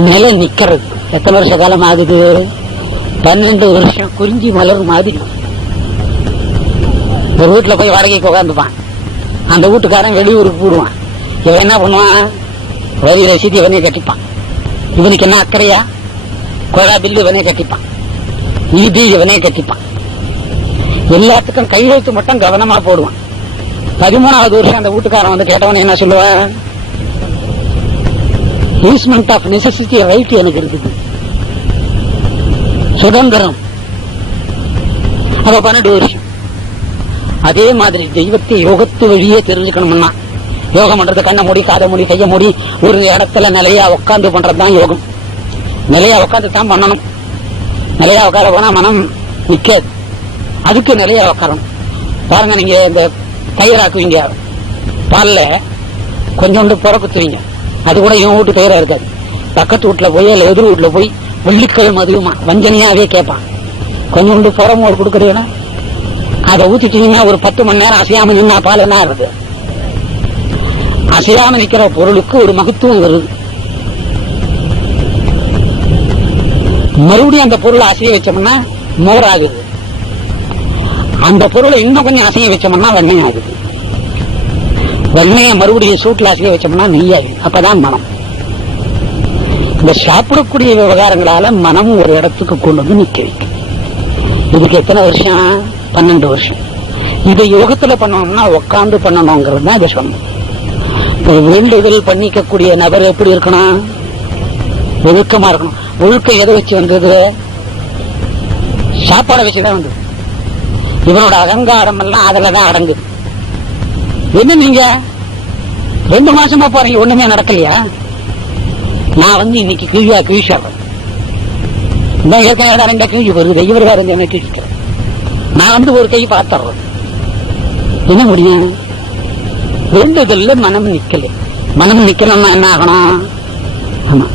நிலை நிக்கிறது. எத்தனை வருஷ காலம் ஆகுது? 12 வருஷம். குறிஞ்சி மலர் மாதிரி ஒரு வீட்டுல போய் வாடகைக்கு உட்காந்துப்பான். அந்த வீட்டுக்காரன் வெளியூருக்கு போடுவான். இவன் என்ன பண்ணுவான்? வரி ரசீது இவனே கட்டிப்பான். இவனுக்கு என்ன அக்கறையா? கொடா பில்லு இவனே கட்டிப்பான். ஈபி இவனே கட்டிப்பான். எல்லாத்துக்கும் கையெழுத்து மட்டும் கவனமா போடுவான். 13வது வருஷம் அந்த வீட்டுக்காரன் வந்து கேட்டவன் என்ன சொல்லுவான்? இன்ஸ்ட்ருமெண்ட் ஆஃப் நெசசிட்டி ரைட் எனக்கு இருக்குது, சுதந்திரம். அப்ப 12 வருஷம். அதே மாதிரி தெய்வத்தை யோகத்து வழியே தெரிஞ்சுக்கணும்னா, யோகம் பண்றது கண்ணை மூடி காதை மூடி கைய மூடி ஒரு இடத்துல நிலையா உட்காந்து பண்றதுதான் யோகம். நிலையா உட்காந்து தான் பண்ணணும். நிலையா உட்கார போனா மனம் நிக்காது. அதுக்கு நிலையா உட்காரணும். பாருங்க, நீங்க இந்த தயிராக்குவீங்க, பால்ல கொஞ்சோண்டு புறக்குத்துவீங்க, அது கூட இவன் வீட்டு தயிரா இருக்காது. பக்கத்து வீட்டுல போய் இல்ல எதிர் வீட்டுல போய் வெள்ளிக்கிழமை அதிகமா வஞ்சனையாவே கேட்பான். கொஞ்சோண்டு புறமோடு கொடுக்கறீங்கன்னா அதை ஊத்திட்டீங்கன்னா ஒரு 10 மணி நேரம் அசையாம நின்னா பால் என்ன ஆகுது? அசையாம நிக்கிற பொருளுக்கு ஒரு மகத்துவம் வருது. மறுபடியும் அந்த பொருளை அசைய வச்சோம்னா மோர் ஆகுது. அந்த பொருளை இன்னும் கொஞ்சம் அசைய வச்சோம்னா வெண்ணெய் ஆகுது. வெண்ணெயை மறுபடியும் சூட்டில் அசைய வச்சோம்னா நெய் ஆகுது. அப்பதான் மனம். இந்த சாப்பிடக்கூடிய விவகாரங்களால மனம் ஒரு இடத்துக்கு கொண்டு வந்து நிக்க வைக்கும். இதுக்கு எத்தனை வருஷம்? 12 வருஷம். இதை யோகத்துல பண்ணணும்னா உட்காந்து பண்ணணுங்கிறது தான் இதை சொன்னோம். வேண்டுதல் பண்ணிக்கக்கூடிய நபர் எப்படி இருக்கணும்? ஒழுக்கமா இருக்கணும். ஒழுக்கம் எதை வச்சு வந்தது? சாப்பாடை வச்சுதான் வந்தது. இவனோட அகங்காரம் எல்லாம் அதுலதான் அடங்குது. என்ன நீங்க 2 மாசமா போறீங்க, ஒண்ணுமே நடக்கலையா? நான் வந்து இன்னைக்கு கீழ்ச்சாடுறேன். ஏற்கனவே 2 கீழ்ச்சி வருது. இவர் வேற கீழ்ச்சிக்கிறேன். நான் வந்து ஒரு கை பார்த்துறேன். என்ன முடியும்? வேண்டுதல்ல மனம் நிக்கல. மனம் நிக்கணும்னா என்ன ஆகணும்? ஆமா,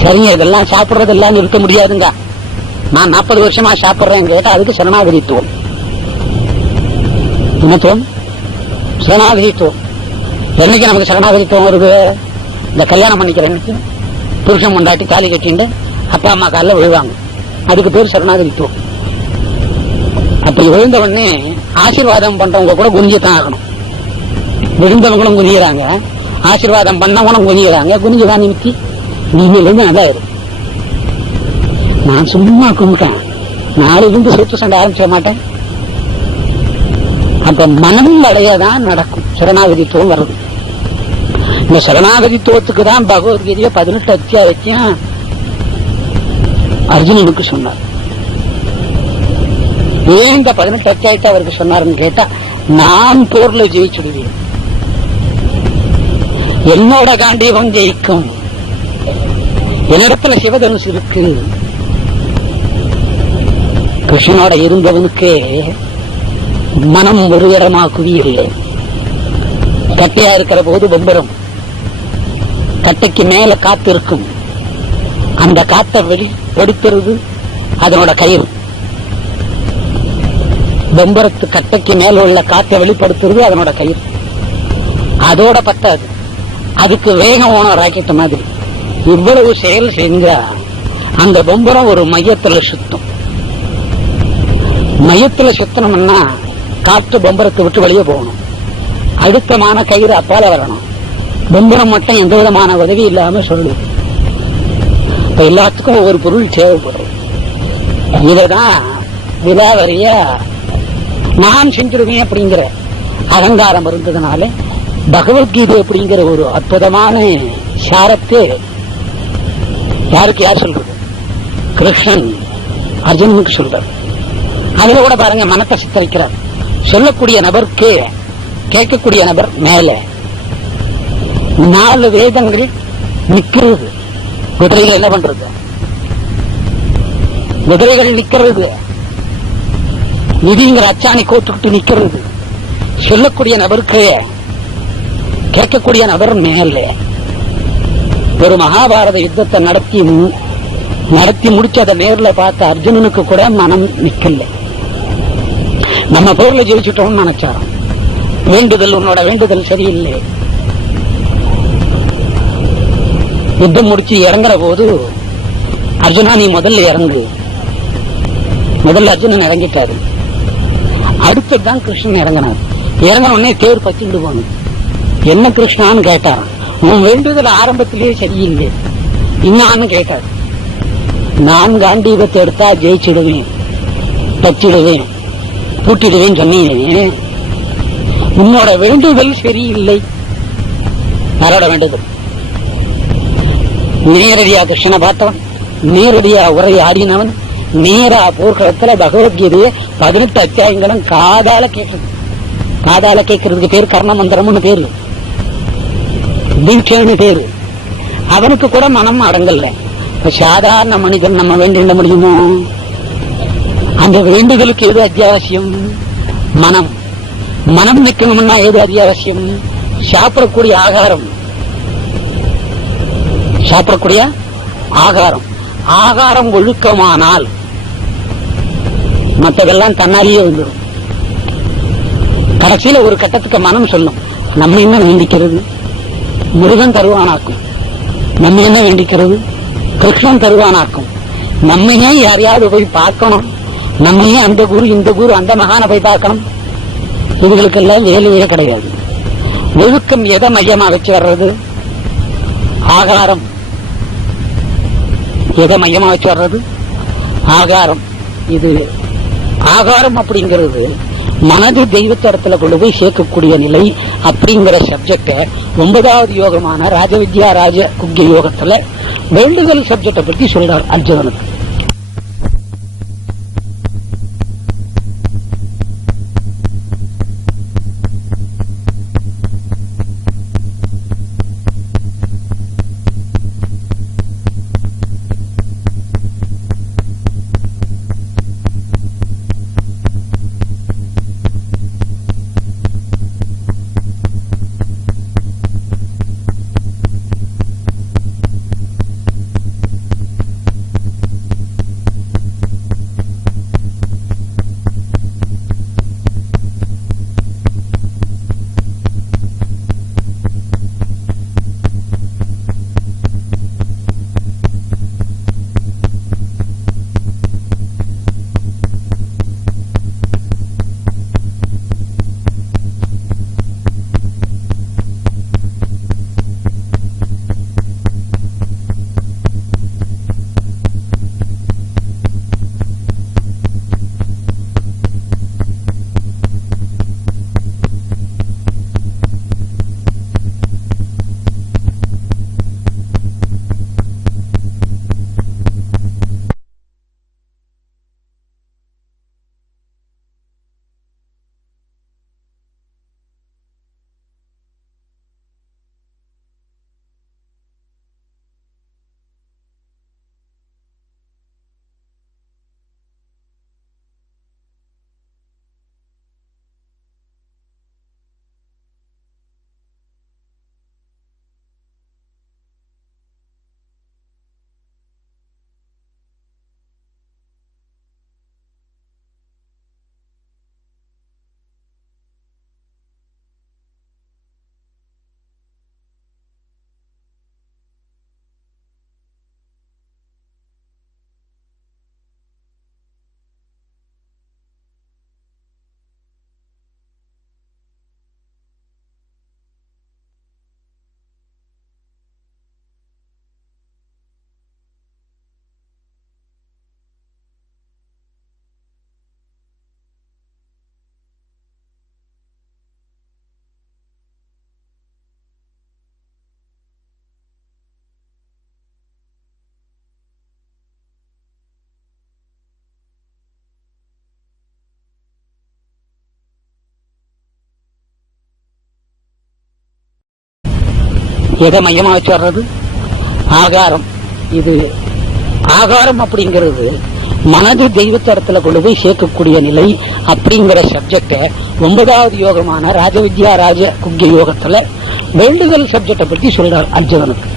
சரிங்க, இதெல்லாம் சாப்பிடுறதெல்லாம் நிறுத்த முடியாதுங்க. நான் 40 வருஷமா சாப்பிடுறேன் கேட்டா அதுக்கு சரணாகதித்துவம். என்னத்துவம்? சரணாகதித்துவம். என்னைக்கு நமக்கு சரணாகதித்துவம் வருது? இந்த கல்யாணம் பண்ணிக்கிறேன்னு புருஷன் முண்டாட்டி காலி கட்டிண்டு அப்பா அம்மா காலில் விழுவாங்க. அதுக்கு பேர் சரணாகதித்துவம். அப்படி விழுந்த உடனே ஆசீர்வாதம் பண்றவங்க கூட குனிஞ்சுதான் ஆகணும். விழுந்தவங்களும் குனிகிறாங்க, ஆசீர்வாதம் பண்ணவங்களும் குனிகிறாங்க. குனிஞ்சுதான் நிமித்தி நீங்க நல்லா இருக்கு. நான் சும்மா கும்பிட்டேன், நாளிலிருந்து சொத்து சண்டை ஆரம்பிச்ச மாட்டேன். அப்ப மனம் அடையதான் நடக்கும் சரணாகதித்துவம் வருது. இந்த சரணாகதித்துவத்துக்கு தான் பகவத்கீதைய 18 அத்தியாயத்தையும் அர்ஜுனனுக்கு சொன்னார். ஏன் இந்த 18 அத்தியாயத்தை அவருக்கு சொன்னாருன்னு கேட்டா, நான் போர்ல ஜெயிச்சுடுவேன், என்னோட காண்டீபம் ஜெயிக்கும், என்னிடத்துல சிவதனுசு இருக்கு. கிருஷ்ணனோட இருந்தவனுக்கு மனம் ஒரு இடமா குவியவில்லை. கட்டையா இருக்கிற போது பொம்பரம், கட்டைக்கு மேல காத்து இருக்கும், அந்த காத்தை வெளிப்படுத்துறது அதனோட கயிறு. பொம்பரத்து கட்டைக்கு மேல உள்ள காத்தை வெளிப்படுத்துறது அதனோட கயிறு. அதோட பத்தாது, அதுக்கு வேகம் ஓன ராக்கெட் மாதிரி இவ்வளவு செயல் செஞ்சா அந்த பொம்பரம் ஒரு மையத்துல சுத்தும். மையத்துல சுத்தணும்னா காற்று பொம்பரத்தை விட்டு வெளியே போகணும், அழுத்தமான கயிறு அப்பால வரணும். பொம்பரம் மட்டும் எந்த விதமான உதவி இல்லாம சொல்லு. இப்ப எல்லாத்துக்கும் ஒவ்வொரு பொருள் தேவைப்படும். இதைதான் விலாவரிய நான் செஞ்சிருவேன் அப்படிங்கிற அகங்காரம் இருந்ததுனால பகவத்கீதை அப்படிங்கிற ஒரு அற்புதமான சாரத்தை யாருக்கு யார் சொல்றது? கிருஷ்ணன் அர்ஜுனனுக்கு சொல்றார். அதுல கூட பாருங்க, மனத்தை சித்தரிக்கிறார். சொல்லக்கூடிய நபருக்கு கேட்கக்கூடிய நபர் மேல 4 வேதங்கள் நிக்கிறது. குதிரைகள் என்ன பண்றது? குதிரைகள் நிக்கிறது, நிதிங்கிற அச்சாணி கோத்துக்கிட்டு நிக்கிறது. சொல்லக்கூடிய நபருக்கு கேட்கக்கூடிய நபர் மேல. ஒரு மகாபாரத யுத்தத்தை நடத்தி முடிச்சு அதை நேர்ல பார்த்த அர்ஜுனனுக்கு கூட மனம் நிக்கல. நம்ம போர்ல ஜெயிச்சுட்டோம்னு நினைச்சாராம். வேண்டுதல், உன்னோட வேண்டுதல் சரியில்லை. யுத்தம் முடிச்சு இறங்குற போது அர்ஜுனா நீ முதல்ல இறங்கு. முதல்ல அர்ஜுனன் இறங்கிட்டாரு. அடுத்ததுதான் கிருஷ்ணன் இறங்கினார். இறங்கின உடனே தேர் பச்சுட்டு போகணும். என்ன கிருஷ்ணான்னு கேட்டார். உன் வேண்டுதல் ஆரம்பத்திலேயே சரியில்லை, இன்னான்னு கேட்டார். நான் காண்டீபத்தை எடுத்தா ஜெயிச்சிடுவேன், தச்சிடுவேன், பூட்டிடுவேன் சொன்னீங்க. உன்னோட வேண்டுதல் சரியில்லை. யாரோட வேண்டுதல்? நேரடியா கிருஷ்ணனை பார்த்தவன், நேரடியா உரை ஆடினவன், நேரா போர்க்களத்துல பகவத்கீதையை 18 அத்தியாயங்களும் காதால கேட்கறது. காதால கேட்கறதுக்கு பேர் கர்ண மந்திரம்னு பேரு, தீட்சைன்னு பேரு. அவனுக்கு கூட மனம் அடங்கல்ல. சாதாரண மனிதன் நம்ம வேண்டிட முடியுமோ? அந்த வேண்டுதலுக்கு எது அத்தியாவசியம்? மனம். மனம் நிற்கணும்னா எது அத்தியாவசியம்? சாப்பிடக்கூடிய ஆகாரம். சாப்பிடக்கூடிய ஆகாரம். ஆகாரம் ஒழுக்கமானால் மற்றதெல்லாம் தன்னாலேயே வந்துடும். கடைசியில ஒரு கட்டத்துக்கு மனம் சொல்லும், நம்ம என்ன வேண்டிக்கிறது? முருகன் தருவானாக்கும். நம்ம என்ன வேண்டிக்கிறது? கிருஷ்ணன் தருவானாக்கும். நம்ம ஏன் யாரையாவது போய் பார்க்கணும்? நம்ம ஏன் அந்த குரு இந்த குரு அந்த மகானை போய் பார்க்கணும்? இதுகளுக்கெல்லாம் வேலையே கிடையாது. ஒழுக்கம் எதை மையமா வச்சு வர்றது? ஆகாரம். எதை மையமா வச்சு வர்றது? ஆகாரம். இது ஆகாரம் அப்படிங்கிறது மனது தெய்வத்தரத்துல கொண்டு போய் சேர்க்கக்கூடிய நிலை அப்படிங்கிற சப்ஜெக்ட 9வது யோகமான ராஜவித்யா ராஜ குக்கிய யோகத்துல வேண்டுதல் சப்ஜெக்ட பத்தி சொல்றார் அர்ஜுனனுக்கு. எதை மையமா வச்சு வர்றது? ஆகாரம். இது ஆகாரம் அப்படிங்கிறது மனது தெய்வத்தரத்துல கொண்டு போய் சேர்க்கக்கூடிய நிலை அப்படிங்கிற சப்ஜெக்ட 9வது யோகமான ராஜவித்யா ராஜ குக்கிய யோகத்துல வேண்டுதல் சப்ஜெக்ட பத்தி சொல்றார் அர்ஜுனனுக்கு.